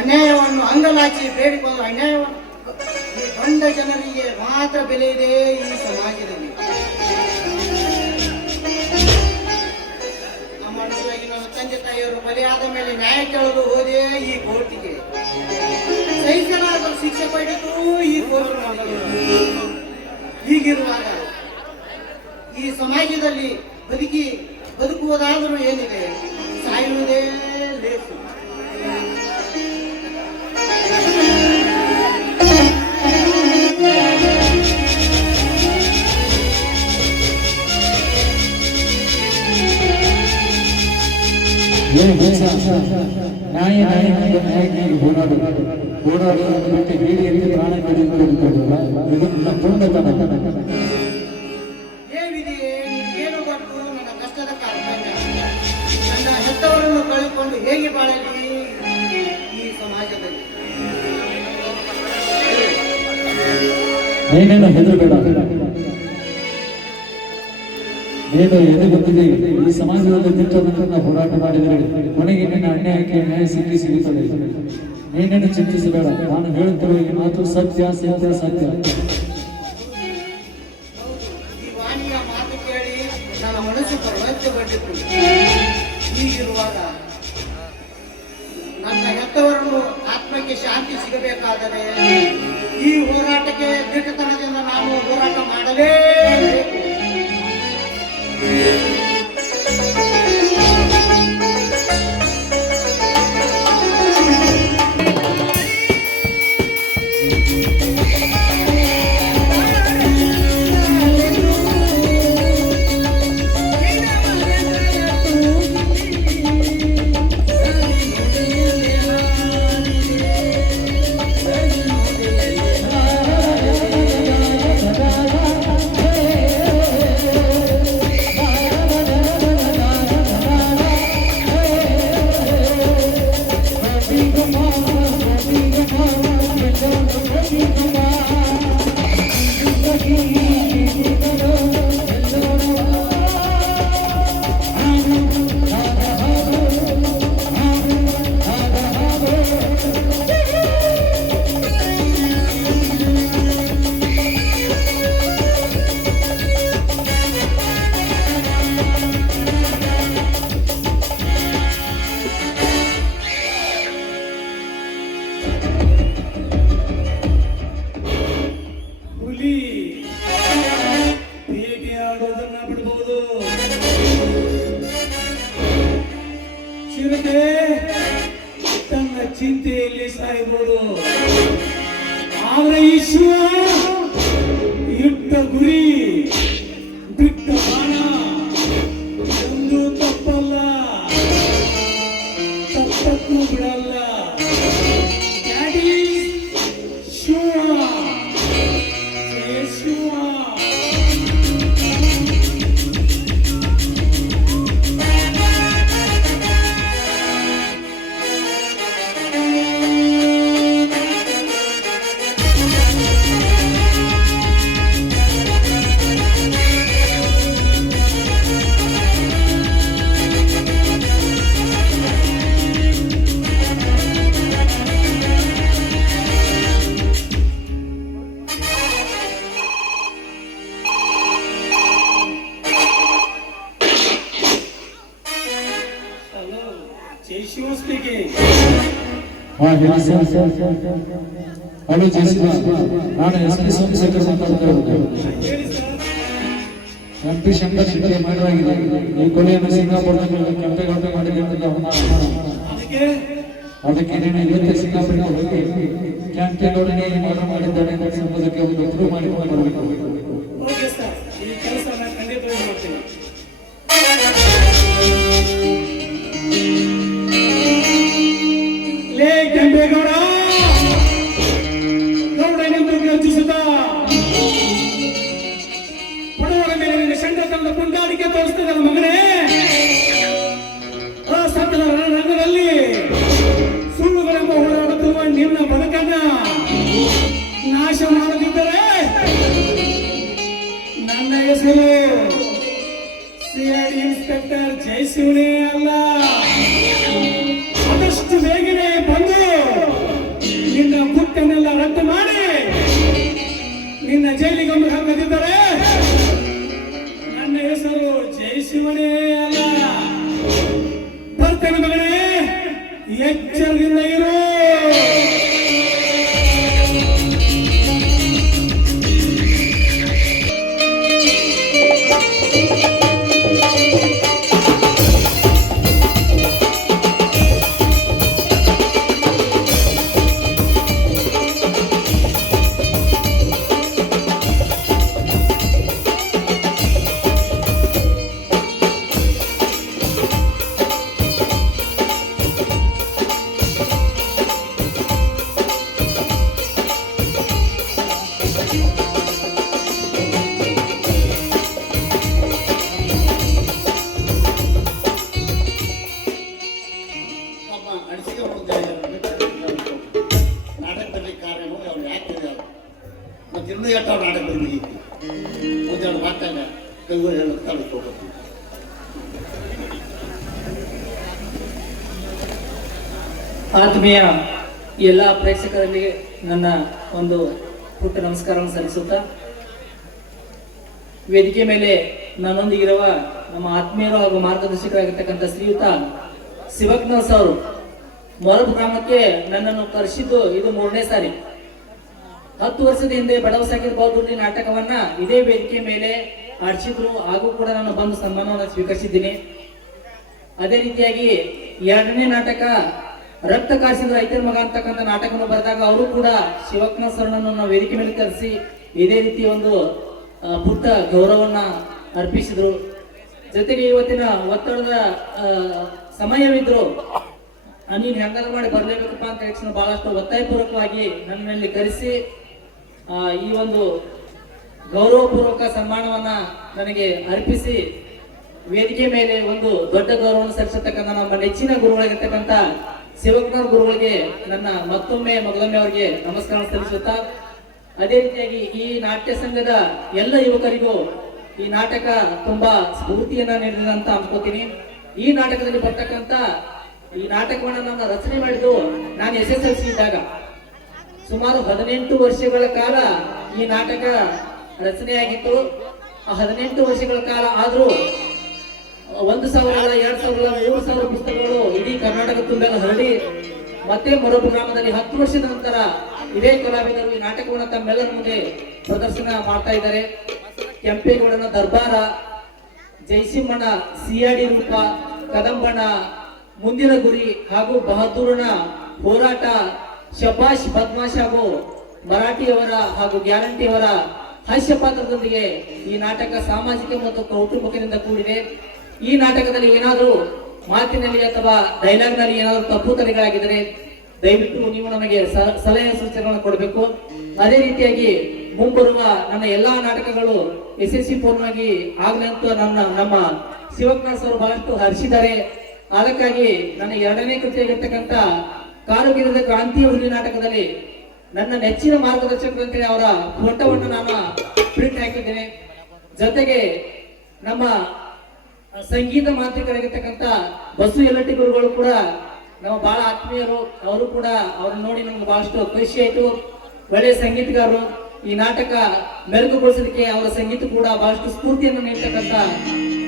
ಅನ್ಯಾಯವನ್ನು ಅಂಗಲಾಚಿ ಬೇಡಿಕೊಳ್ಳುವ ಅನ್ಯಾಯವನ್ನು ಈ ಬಂದ ಜನರಿಗೆ ಮಾತ್ರ ಬೆಲೆ ಇದೆ ಈ ಸಮಾಜದಲ್ಲಿ. ನಮ್ಮ ಮನಸ್ಸಿಗೆ ನನ್ನ ತಂದೆ ತಾಯಿಯವರು ಬಲಿಯಾದ ಮೇಲೆ ನ್ಯಾಯ ಕೇಳಲು ಹೋದೆ ಈ ಕೋರ್ಟಿಗೆ. ಸಹಿಸಲಾದ ಶಿಕ್ಷೆ ಪಡೆದು ಈ ಕೋರ್ಟ್ ಮಾಡಲು. ಹೀಗಿರುವಾಗ ಈ ಸಮಾಜದಲ್ಲಿ ಬದುಕುವುದಾದರೂ ಏನಿದೆ? ಸಾಯುವುದೇ ಲೇಸು. ನ್ಯಾಯಕ್ಕಾಗಿ ಹೋರಾಡೋದು ಬಿಟ್ಟು ಬೀದಿಯಲ್ಲಿ ಪ್ರಾಣ ಏನು ಗೊತ್ತು? ನನ್ನ ಕಷ್ಟದ ಕಾರ್ಪಣ್ಯ, ನನ್ನ ಹೆತ್ತವರನ್ನು ಕಳೆದುಕೊಂಡು ಹೇಗೆ ಬಾಳಲಿ ಈ ಸಮಾಜದಲ್ಲಿ? ಏನೇನು ಹೆದರಬೇಡ, ಏನು ಎದೆ ಗೊತ್ತಿದೆ. ಈ ಸಮಾಜದಲ್ಲಿ ನಿಂತೋದನ್ನು ಹೋರಾಟ ಮಾಡಿದರೆ ಕೊನೆಗೆ ನಿನ್ನ ಅನ್ಯಾಯಕ್ಕೆ ನ್ಯಾಯ ಸಿಗುತ್ತದೆ. ನೀನೇನು ಚಿಂತಿಸಬೇಡ, ನಾನು ಹೇಳುತ್ತಿರುವ ಈ ಮಾತು ಸತ್ಯ ಸತ್ಯ ಸತ್ಯ. ಈ ವಾಣಿಯ ಮಾತು ಕೇಳಿ ನನ್ನ ಮನಸ್ಸು ಪ್ರವೃತ್ತಗೊಂಡಿತ್ತು. ಹೀಗಿರುವಾಗ ನನ್ನ ಹೆತ್ತವರನ್ನು ಆತ್ಮಕ್ಕೆ ಶಾಂತಿ ಸಿಗಬೇಕಾದರೆ ಈ ಹೋರಾಟಕ್ಕೆ ದಿಟ್ಟತನದಿಂದ ನಾನು ಹೋರಾಟ ಮಾಡಲೇಬೇಕು. ತನ್ನ ಚಿಂತೆಯಲ್ಲಿ ಸಾಯಬಹುದು, ಆದ್ರೆ ಈಶ್ವರ ಇಟ್ಟ ಗುರಿ ಬಿಟ್ಟ ಬಾಣ ಒಂದು ತಪ್ಪಲ್ಲ, ತಪ್ಪಕ್ಕೂ ಬಿಡಲ್ಲ. ಶಿವ ಶಿವ ಹಲೋ ಜಯಸಿಂಹ, ನಾನು SP ಸೋಮಶೇಖರ್ ಮಾತಾಡ್ತಾ MP ಶಂಕರ್ ಶಿಕ್ಷೆ ಮಾಡಲಾಗಿದೆ. ಈ ಕೊಲೆಯನ್ನು ಸಿಂಗಾಪುರದಲ್ಲಿ ಕೆಂಪೇಗೌಡ ಮಾಡಿದೆ. ಅದಕ್ಕೆ ಇವತ್ತು ಸಿಂಗಾಪುರಿಗೆ ಹೋಗಿ ಕೆಂಪೇಗೌಡನೇ ಮರಣ ಮಾಡಿದ್ದಾನೆ ಎಂಬುದಕ್ಕೆ ಒಂದು ಪ್ರೂವ್ ಮಾಡಿಕೊಂಡು ಬರಬೇಕು. ಕೆಂಪೇಗೌಡ ಗೌಡನೆಂದು ಯೋಚಿಸುತ್ತ ಬಡವರ ಮೇಲೆ ನಿನ್ನ ಶಂಡ ತಂದ ಪುಂಡಾಡಿಕೆ ತೋರಿಸ್ತದ ಮಗನೇ. ಅಸತ್ಯದ ರಂಗದಲ್ಲಿ ಸುಳ್ಳುಗಳೆಂಬ ಹೋರಾಡುತ್ತಿರುವ ನಿನ್ನ ಬದುಕನ್ನ ನಾಶ ಮಾಡದಿದ್ದರೆ ಶಿವನೇ ಅಲ್ಲ. ಆದಷ್ಟು ಬೇಗನೆ ಬಂದು ನಿನ್ನ ಪುಟ್ಟನ್ನೆಲ್ಲ ರದ್ದು ಮಾಡಿ ನಿನ್ನ ಜೈಲಿಗೊಂದು ಹಾಕದಿದ್ದರೆ ನನ್ನ ಹೆಸರು ಜೈ ಶಿವನೇ ಅಲ್ಲ. ಬರ್ತೇನೆ ಮಗನೇ, ಎಚ್ಚರದಿಂದ ಇರು. ನಮ್ಮ ಅನಿಸಿಕೆ ನಾಟಕದಲ್ಲಿ ಕಾರ್ಯನು ಅವ್ರು ಯಾಕೆ ಮತ್ತೆ ಇನ್ನೂ ಎಷ್ಟು ನಾಟಕದಲ್ಲಿ ಐತಿ ಒಂದೆರಡು ಮಾತಾಗ ಕೈಗಳು ಹೇಳೋದು ತಳಿಸ್ಕೋಬೇಕು. ಆತ್ಮೀಯ ಎಲ್ಲ ಪ್ರೇಕ್ಷಕರಲ್ಲಿ ನನ್ನ ಒಂದು ಪುಟ್ಟ ನಮಸ್ಕಾರವನ್ನು ಸಲ್ಲಿಸುತ್ತಾ, ವೇದಿಕೆ ಮೇಲೆ ನನ್ನೊಂದಿಗಿರುವ ನಮ್ಮ ಆತ್ಮೀಯರು ಹಾಗೂ ಮಾರ್ಗದರ್ಶಕರಾಗಿರ್ತಕ್ಕಂಥ ಶ್ರೀಯುತ ಶಿವಕ್ನಸ್ ಅವರು ಮೊರಬ್ ಗ್ರಾಮಕ್ಕೆ ನನ್ನನ್ನು ಕರೆಸಿದ್ದು ಇದು 3ನೇ ಸಾರಿ. 10 ವರ್ಷದ ಹಿಂದೆ ಬಡವ ಸಾಕಿದ ಬೌದ್ಧಿ ನಾಟಕವನ್ನ ಇದೇ ವೇದಿಕೆ ಮೇಲೆ ಆಡಿಸಿದ್ರು, ಹಾಗೂ ಕೂಡ ನಾನು ಬಂದು ಸನ್ಮಾನವನ್ನು ಸ್ವೀಕರಿಸಿದ್ದೀನಿ. ಅದೇ ರೀತಿಯಾಗಿ 2ನೇ ನಾಟಕ ರಕ್ತ ಕಾಸಿದ ರೈತರ ಮಗ ಅಂತಕ್ಕಂಥ ನಾಟಕವನ್ನು ಬರೆದಾಗ ಅವರು ಕೂಡ ಶಿವಕ್ನಸ್ ಅವರನ್ನು ವೇದಿಕೆ ಮೇಲೆ ಕರೆಸಿ ಇದೇ ರೀತಿ ಒಂದು ಪುಟ್ಟ ಗೌರವವನ್ನ ಅರ್ಪಿಸಿದ್ರು. ಜೊತೆಗೆ ಇವತ್ತಿನ ಒತ್ತಡದ ಸಮಯವಿದ್ರು ನೀನು ಹೆಂಗಾದ್ರೂ ಮಾಡಿ ಬರ್ಲೇಬೇಕಪ್ಪ ಅಂತ ಹೇಳಿ ಬಹಳಷ್ಟು ಒತ್ತಾಯಪೂರ್ವಕವಾಗಿ ನನ್ನಲ್ಲಿ ಕರೆಸಿ ಈ ಒಂದು ಗೌರವಪೂರ್ವಕ ಸನ್ಮಾನವನ್ನ ನನಗೆ ಅರ್ಪಿಸಿ ವೇದಿಕೆ ಮೇಲೆ ಒಂದು ದೊಡ್ಡ ಗೌರವವನ್ನು ಸಲ್ಲಿಸತಕ್ಕಂಥ ನಮ್ಮ ನೆಚ್ಚಿನ ಗುರುಗಳಾಗಿರ್ತಕ್ಕಂಥ ಶಿವಕುಮಾರ್ ಗುರುಗಳಿಗೆ ನನ್ನ ಮೊದಲೊಮ್ಮೆ ಅವರಿಗೆ ನಮಸ್ಕಾರ ಸಲ್ಲಿಸುತ್ತಾ, ಅದೇ ರೀತಿಯಾಗಿ ಈ ನಾಟ್ಯ ಸಂಘದ ಎಲ್ಲ ಯುವಕರಿಗೂ ಈ ನಾಟಕ ತುಂಬಾ ಸ್ಫೂರ್ತಿಯನ್ನ ನೀಡಿದೆ ಅಂತ ಅನ್ಕೋತೀನಿ. ಈ ನಾಟಕದಲ್ಲಿ ಬರ್ತಕ್ಕಂಥ ಈ ನಾಟಕವನ್ನ ನಾನು ರಚನೆ ಮಾಡಿದ್ದು ನಾನು SSLC ಇದ್ದಾಗ ಸುಮಾರು 18 ವರ್ಷಗಳ ಕಾಲ ಈ ನಾಟಕ ರಚನೆಯಾಗಿತ್ತು. ಆ 18 ವರ್ಷಗಳ ಕಾಲ ಆದ್ರೂ 1,000, 2,000, 3,000 ಪುಸ್ತಕಗಳು ಇಡೀ ಕರ್ನಾಟಕ ತುಂಬೆಲ್ಲ ಹರಡಿ ಮತ್ತೆ ಮೊರಬ್ ಗ್ರಾಮದಲ್ಲಿ 10 ವರ್ಷದ ನಂತರ ಇದೇ ಕಲಾವಿದರು ಈ ನಾಟಕವನ್ನು ತಮ್ಮೆಲ್ಲರ ಮುಂದೆ ಪ್ರದರ್ಶನ ಮಾಡ್ತಾ ಇದ್ದಾರೆ. ಕೆಂಪೇಗೌಡನ ದರ್ಬಾರ, ಜಯಸಿಂಹನ ಸಿಯಾಡಿ ರೂಪ, ಕದಂಬನ ಮುಂದಿನ ಗುರಿ ಹಾಗೂ ಬಹದ್ದೂರನ ಹೋರಾಟ, ಶಬಾಷ್ ಬದ್ಮಾಶ್ ಹಾಗೂ ಮರಾಠಿಯವರ ಹಾಗೂ ಗ್ಯಾರಂಟಿಯವರ ಹಾಸ್ಯ ಪಾತ್ರದೊಂದಿಗೆ ಈ ನಾಟಕ ಸಾಮಾಜಿಕ ಮತ್ತು ಕೌಟುಂಬಿಕದಿಂದ ಕೂಡಿದೆ. ಈ ನಾಟಕದಲ್ಲಿ ಏನಾದರೂ ಮಾತಿನಲ್ಲಿ ಅಥವಾ ಡೈಲಾಗ್ ನಲ್ಲಿ ಏನಾದರೂ ತಪ್ಪುತಲೆಗಳಾಗಿದ್ದರೆ ದಯವಿಟ್ಟು ನೀವು ನಮಗೆ ಸಲಹೆ ಸೂಚನೆಗಳನ್ನು ಕೊಡಬೇಕು. ಅದೇ ರೀತಿಯಾಗಿ ಮುಂಬರುವ ನನ್ನ ಎಲ್ಲಾ ನಾಟಕಗಳು ಯಶಸ್ವಿಪೂರ್ಣವಾಗಿ ಆಗಲಿ ಅಂತ ನಮ್ಮ ಶಿವಕುಮಾರ್ ಅವರು ಬಹಳಷ್ಟು ಹರಿಸಿದ್ದಾರೆ. ಅದಕ್ಕಾಗಿ ನನ್ನ 2ನೇ ಕೃತಿಯಾಗಿರ್ತಕ್ಕಂಥ ಕಾರುಗಿರದ ಕ್ರಾಂತಿಯ ಹುಲಿ ನಾಟಕದಲ್ಲಿ ನನ್ನ ನೆಚ್ಚಿನ ಮಾರ್ಗದರ್ಶಕರಂತೆ ಅವರ ಫೋಟೋವನ್ನು ನಾನು ಪ್ರಿಂಟ್ ಹಾಕಿದ್ದೇನೆ. ಜೊತೆಗೆ ನಮ್ಮ ಸಂಗೀತ ಮಾಂತ್ರಿಕರಾಗಿರ್ತಕ್ಕಂಥ ಬಸು ಯಲ್ಲಟ್ಟಿ ಗುರುಗಳು ಕೂಡ ನಮ್ಮ ಬಹಳ ಆತ್ಮೀಯರು. ಅವರು ಕೂಡ ಅವ್ರನ್ನ ನೋಡಿ ನಮ್ಗೆ ಬಹಳಷ್ಟು ಖುಷಿ ಆಯಿತು. ಒಳ್ಳೆಯ ಸಂಗೀತಗಾರರು. ಈ ನಾಟಕ ಮೆರುಗುಗೊಳಿಸಲಿಕ್ಕೆ ಅವರ ಸಂಗೀತ ಕೂಡ ಬಹಳಷ್ಟು ಸ್ಫೂರ್ತಿಯನ್ನು ನೀಡ್ತಕ್ಕಂಥ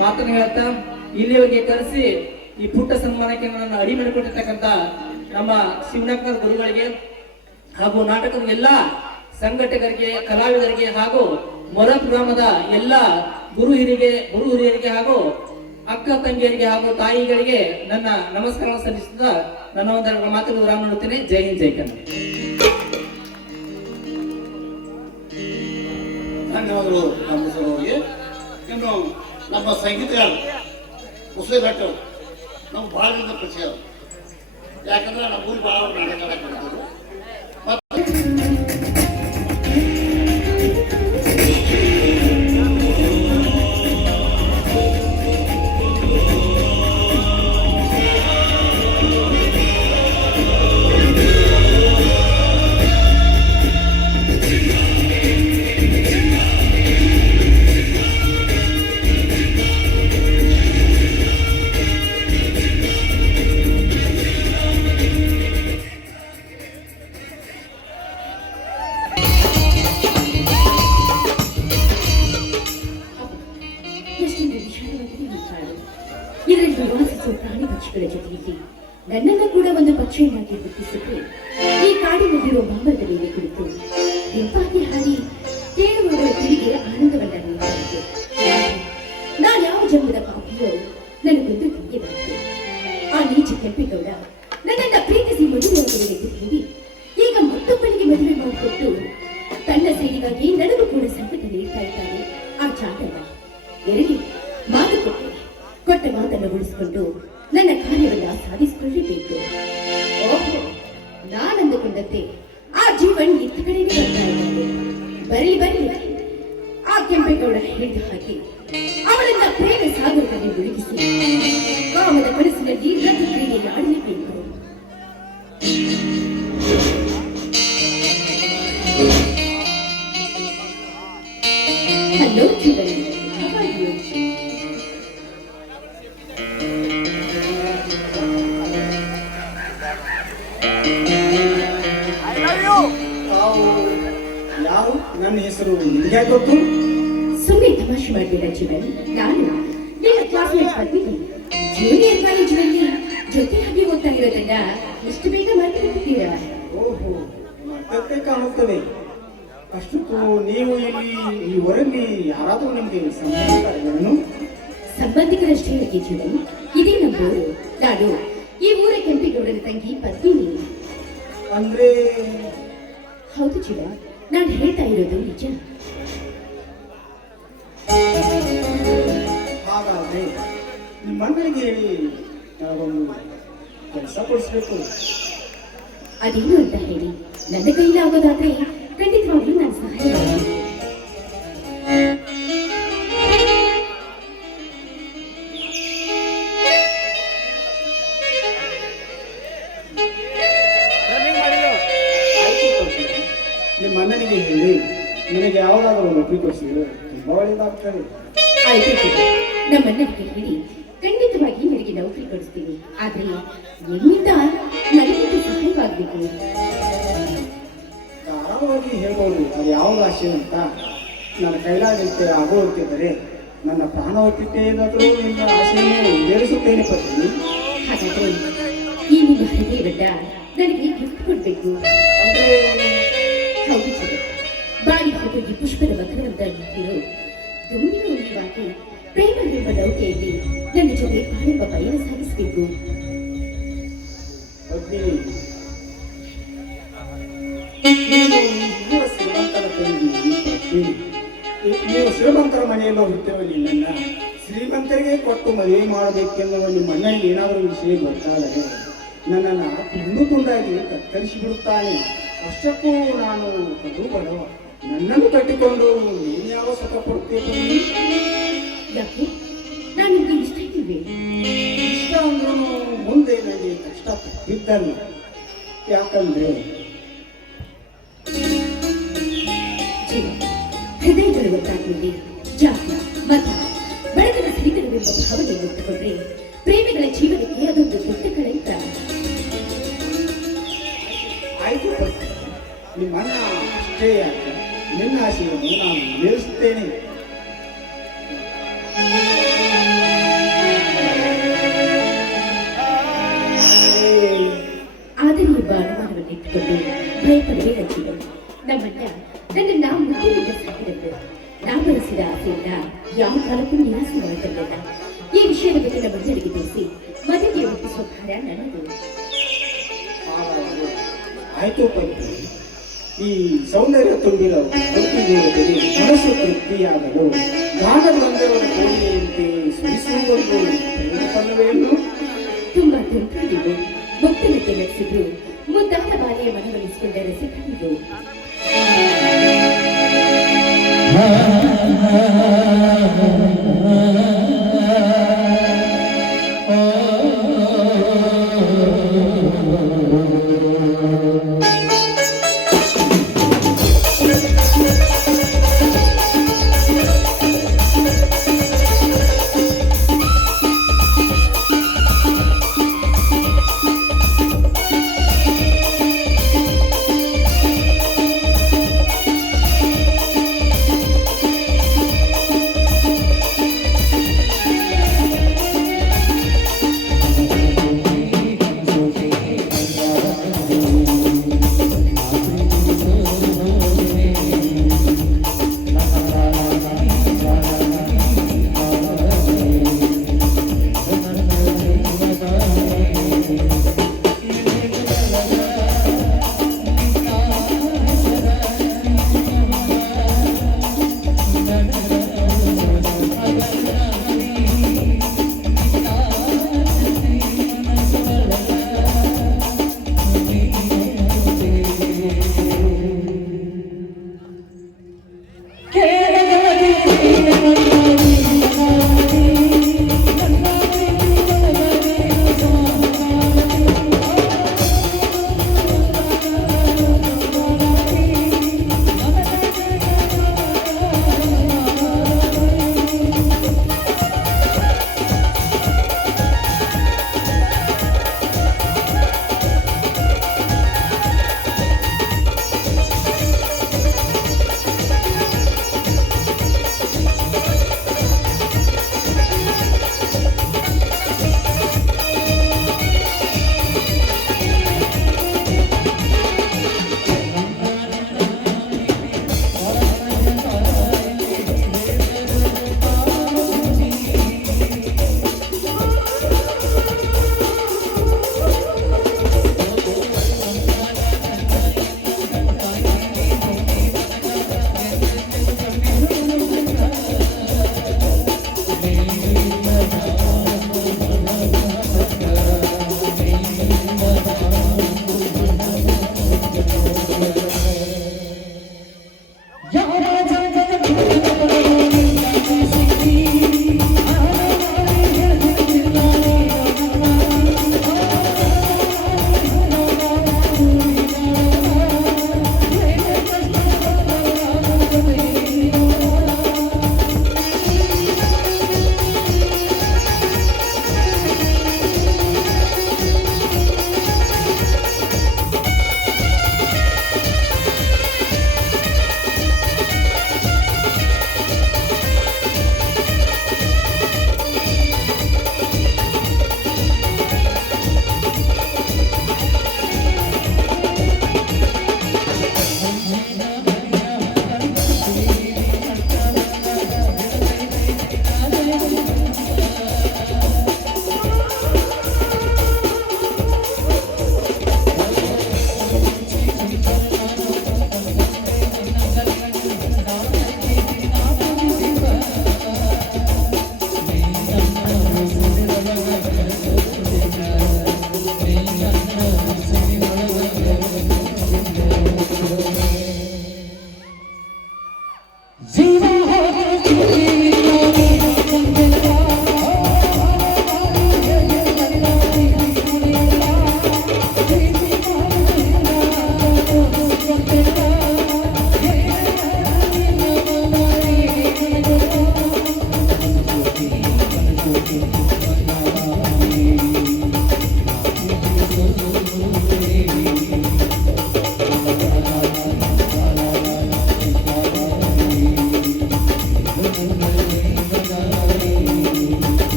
ಮಾತನ್ನು ಹೇಳ್ತಾ ಇಲ್ಲಿಯವರೆಗೆ ಕರೆಸಿ ಈ ಪುಟ್ಟ ಸನ್ಮಾನಕ್ಕೆ ನನ್ನನ್ನು ಅಡಿ ಮಾಡಿಕೊಟ್ಟಿರ್ತಕ್ಕಂಥ ನಮ್ಮ ಶಿವನಕ್ಕರ್ ಗುರುಗಳಿಗೆ ಹಾಗೂ ನಾಟಕದ ಎಲ್ಲ ಸಂಘಟಕರಿಗೆ, ಕಲಾವಿದರಿಗೆ ಹಾಗೂ ಮೊರಬ್ ಗ್ರಾಮದ ಎಲ್ಲ ಗುರು ಹಿರಿಯರಿಗೆ ಹಾಗೂ ಅಕ್ಕ ತಂಗಿಯರಿಗೆ ಹಾಗೂ ತಾಯಿಗಳಿಗೆ ನನ್ನ ನಮಸ್ಕಾರ ಸಲ್ಲಿಸುತ್ತಾ ನನ್ನ ಒಂದೆರಡು ಮಾತುಗಳು ವಿರಾಮ ಮಾಡುತ್ತೇನೆ. ಜೈ ಹಿಂದ್, ಜೈ ಕನ್ನಡ. ಧನ್ಯವಾದಗಳು ನಮ್ಮ ಸಲುವಾಗಿ. ಇನ್ನು ನಮ್ಮ ಸಂಗೀತಗಾರರು ಮುಸ್ಲಿಂ ಭಟ್ರು ನಮ್ಗೆ ಭಾಳ ಜನ ಪರಿಚಯ. ಯಾಕಂದ್ರೆ ನಮ್ಮ ಊರು ಭಾಳ ನಾಟಕ ಆಡಕ್ಕೆ ಇದರಲ್ಲಿ ನಿವಾಸಿಸುವ ಪ್ರಾಣಿ ಪಕ್ಷಿಗಳ ಜೊತೆಯಲ್ಲಿ ನನ್ನನ್ನು ಕೂಡ ಒಂದು ಪಕ್ಷಿಯನ್ನಾಗಿ ಗುರುತಿಸಿದ್ರೆ ಈ ಕಾಡಿನಲ್ಲಿರುವ ಮಾಮರದ ಮೇಲೆ ಕುಳಿತು ಎಂಪಾಗಿ ಹಾಡಿ ಕೇಳುವವರ ಕಿವಿಗೆ ಆನಂದವನ್ನ ನೀಡಲಿದೆ. ನಾನು ಯಾವ ಜನ್ಮದ ಪಾಪಿಯೋ ನನಗೊಂದು ತಿಳಿಗೆ ಬಂತು. ಆ ನೀಚ ಕೆಂಪೇಗೌಡ ನನ್ನನ್ನ ಪ್ರೀತಿಸಿ ಮದುವೆಯಾಗಲಿದೆ ಹೇಳಿ ಈಗ ಮತ್ತೊಬ್ಬನಿಗೆ ಮದುವೆ ಮಾಡಿಕೊಟ್ಟು ತನ್ನ ಸೇರಿಗಾಗಿ ನನಗೂ ಕೂಡ ಸಂಕಟ ನೀಡ್ತಾ ಇದ್ದಾರೆ. ಆ ಚಾತನ ಎರಡಿ ಮಾತು ಕೊಟ್ಟ ಮಾತನ್ನು ಉಳಿಸಿಕೊಂಡು ನನ್ನ ಕಾರ್ಯವನ್ನ ಸಾಧಿಸಿಕೊಳ್ಳಬೇಕು. ಓಹೋ, ನಾನಂದುಕೊಂಡಂತೆ ಆ ಜೀವನ್ ಇತ್ತ ಕಡೆಗೆ ಬರ್ತಾ ಇದ್ದಾನೆ. ಬರೀ ಆ ಕೆಂಪೇಗೌಡ ಹೇಳಿದ ಹಾಗೆ ಅವಳನ್ನ ಪ್ರೇಮ ಸಾಗರದಲ್ಲಿ ಮುಳುಗಿಸಿ ಕಾಮದ ಕನಸಿನಲ್ಲಿ ರಥ ಕ್ರೀಡೆ ಆಡಲೇಬೇಕು. Hello Jeevan, how are you? ತಾವು ಯಾರು? ನನ್ನ ಹೆಸರು ನಿಮ್ಗೆ ಗೊತ್ತು? ಸುಮ್ಮನೆ ತಮಾಷೆ ಮಾಡಬೇಡ ಜೀವನ್. ನಾನು ನಿನ್ನ ಕ್ಲಾಸ್ಮೇಟ್ ಪದ್ಮಿನಿ. ಜೂನಿಯರ್ ಕಾಲೇಜಿನಲ್ಲಿ ಜೊತೆಯಾಗಿ ಓದ್ತಾ ಇರೋದನ್ನ ಎಷ್ಟು ಬೇಗ ಮಾಡ್ತಿದ್ದೀರಾ? ಓಹೋ, ಮತ್ತೆ ಕಾಣುತ್ತದೆ. ಅಷ್ಟಕ್ಕೂ ನೀವು ಇಲ್ಲಿ ಈ ಊರಲ್ಲಿ ಯಾರಾದರೂ ನಿಮಗೆ ಸಂಬಂಧಿಕರೇನು? ಸಂಬಂಧಿಕರಷ್ಟೇ ಇರಲಿ ಜೀವನ್. ಇದೇ ನಮ್ಮೂರು. ನಾನು ಈ ಊರ ಕೆಂಪೇಗೌಡನ ತಂಗಿ ಪದ್ಮಿನಿ. ಅಂದ್ರೆ ಹೌದು ಜೀವನ್, ನಾನು ಹೇಳ್ತಾ ಇರೋದು ನಿಜ. ಹಾಗಾದ್ರೆ ನಿಮ್ಮ ಮನೆಗೆ ಹೇಳಿ ನಾವೊಂದು ಕೆಲಸ ಕೊಡಿಸ್ಬೇಕು. ಅದೇನು ಅಂತ ಹೇಳಿ ನನ್ನ ಕೈಲಿ ಆಗೋದಾದ್ರೆ ಖಂಡಿತವಾಗ್ಲೂ ನಾನು ಸಹಾಯ ಮಾಡ್ತೀನಿ. ನಿಮ್ಮ ಅಣ್ಣನಿಗೆ ಹೇಳಿ ನನಗೆ ಯಾವುದಾದ್ರೂ ನೌಕರಿ ಕೊಡಿಸಿದ್ರೆ ತುಂಬಾ ಒಳ್ಳೆಯದಾಗ್ತದೆ. ಆಯ್ತು ಜೀವನ್, ನಮ್ಮ ಅಣ್ಣನಿಗೆ ಹೇಳಿ ಖಂಡಿತವಾಗಿ ನನಗೆ ನೌಕರಿ ಕೊಡಿಸ್ತೀನಿ. ಆದ್ರೆ ಎಲ್ಲಿಂದ ನನಗೆ ಸಹಾಯವಾಗಬೇಕು. ಧಾರಾಳವಾಗಿ ಹೇಳ್ಬೋದು ಅದು ಯಾವ ರಾಶಿ ಅಂತ. ನನ್ನ ಕೈಲಾಗಲಿಕ್ಕೆ ಆಗೋಗ್ತಿದ್ದರೆ ನನ್ನ ಪ್ರಾಣ ಹೊತ್ತಿದ್ದೇನಾದರೂ ನಿಮ್ಮ ಆಸೆಯನ್ನು ಈಡೇರಿಸುತ್ತೇನೆ ಪತ್ನಿ. ಹಾಗಾದ್ರೆ ಈ ನಿಮ್ಮ ಹೃದಯವನ್ನ ನನಗೆ ಗಿಫ್ಟ್ ಕೊಡ್ಬೇಕು. ಅಂದ್ರೆ ಹೌದು ಜೀವನ್, ಬಾಳಿ ಹೋಗಿ ಪುಷ್ಪದ ಮಕರಂದ ಇಟ್ಟಿರೋ ದುಂಬಿವಾಗಿ ಪ್ರೇಮವೆಂಬ ನೌಕೆಯಲ್ಲಿ ನನ್ನ ಜೊತೆ ಬಾಳೆಂಬ ಪಯಣ ಸಾಗಿಸಬೇಕು. ಪತ್ನಿ, ನೀವು ಇಲ್ಲಿಯ ಶ್ರೀಮಂತರ ತಂಗಿ ಪತ್ನಿ. ನೀವು ಶ್ರೀಮಂತರ ಮನೆಯಲ್ಲೋ ಹುಟ್ಟಿರುವ ನನ್ನ ಶ್ರೀಮಂತರಿಗೆ ಕೊಟ್ಟು ಮದುವೆ ಮಾಡಬೇಕೆನ್ನುವ ನಿಮ್ಮ ಅಣ್ಣನಿಗೆ ಏನಾದರೂ ವಿಷಯ ಗೊತ್ತಾದರೆ ನನ್ನನ್ನು ತುಂಡು ತುಂಡಾಗಿ ಕತ್ತರಿಸಿ ಬಿಡುತ್ತಾನೆ. ಅಷ್ಟಕ್ಕೂ ನಾನು ಕಡು ಬಡವ. ನನ್ನನ್ನು ಕಟ್ಟಿಕೊಂಡು ನೀನು ಯಾವ ಸುಖ ಕೊಡ್ತೇನೆ? ಯಾಕೆ ನಾನು ನಿಮಗೆ ಇಷ್ಟ ಇದ್ದೀವಿ? ಇಷ್ಟ ಅಂದ್ರೂ ಮುಂದೆ ನನಗೆ ಕಷ್ಟ ಬಿದ್ದಲ್ಲ. ಯಾಕಂದ್ರೆ ಜೀವನ್, ಹೃದಯಗಳು ಗೊತ್ತಾಗ್ಲಿ ಜಾತಿ ಮತ ಬಡತನ ಸಿರಿತನವೆಂಬ ಭಾವನೆ ಮುಟ್ಟುಕೊಂಡ್ರೆ ಪ್ರೇಮಿಗಳ ಜೀವನಕ್ಕೆ ಅದೊಂದು ದೊಡ್ಡ ಕಳಂಕ. ಆಯ್ತು ಪತ್ನಿ, ನಿಮ್ಮ ಅಣ್ಣ ಅಷ್ಟೇ ಯಾಕೆ ನಿನ್ನ ಆಶೆಯನ್ನು ನಾನು ನಿಲ್ಲಿಸುತ್ತೇನೆ. ಆದರೆ ಎಂಬ ಅನುಮಾನವನ್ನು ಇಟ್ಟುಕೊಂಡು ಭಯಪಡಬೇಡ ಜೀವನ್. ನಮ್ಮಣ್ಣ ನನ್ನನ್ನು ಮುದ್ದಿನಿಂದ ಸಾಕಿದದ್ದು. ನಾ ಬಯಸಿದ ಆಸೆಯಿಂದ ಯಾವ ಕಾಲಕ್ಕೂ ನಿರಾಸೆ ಮಾಡಿರಲಿಲ್ಲ. ಈ ವಿಷಯದ ಬಗ್ಗೆ ನಮ್ಮ ಅಣ್ಣನಿಗೆ ತಿಳಿಸಿ ಮದುವೆಗೆ ಒಪ್ಪಿಸುವ ಭಾರ ನನ್ನದು. ಆಯ್ತು ಪತ್ನಿ, ಈ ಸೌಂದರ್ಯ ತುಂಬಿದ ಭಕ್ತಿದೇವತೆಗೆ ಮನಸ್ಸು ತೃಪ್ತಿಯಾಗಲು ಗಾನದ ಬಂದವರ ಕೋಣೆಯಂತೆ ಸುರಿಸುವುದೊಂದು ಫಲವೇನು? ತುಂಬಾ ತುಂಬಿದ್ದು ಭಕ್ತನಕ್ಕೆ ನಡೆಸಿದ್ರು ಮುದ್ದಾದ ಬಾಲಿಯ ಮನವೊಲಿಸಿಕೊಂಡ ರಸಿಕ ನೀವು.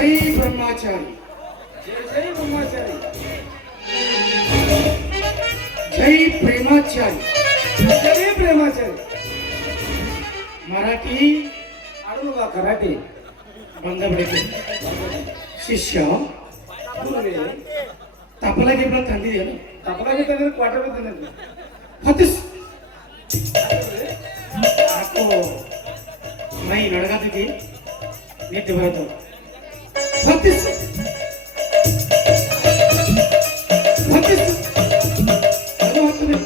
ಜೈ ಬ್ರಹ್ಮಚಾರಿ. ಜೈ ಬ್ರಹ್ಮಚಾರಿ. ಜೈ ಪ್ರೇಮಾಚಾರಿ. ಜೈ ಪ್ರೇಮಾಚಾರಿ. ಮರಾಠಿ ಆಡಲು ಬಾ ಕರಾಟೆ. ಬಂದ ಬಿಡುತ್ತೆ. ಶಿಷ್ಯ ಗುರುವೇ, ತಪಲ ಗಿಬ್ಲ ತಂದಿದೆಯಲ್ಲ, ತಪ್ಪಲಾಗಿ ತಂದ್ರೆ ಕ್ವಾರ್ಟರ್ ತಂದ್ರೆ ಹತ್ತಿಸ್ ಯಾಕೋ ಮೈ ನಡಗತೈತಿ, ನಿದ್ದೆ ಬರತ್ತು. ಹತ್ತಿಸ್ ಹತ್ತಿಸ್ ಅದು ಹತ್ತದೆ.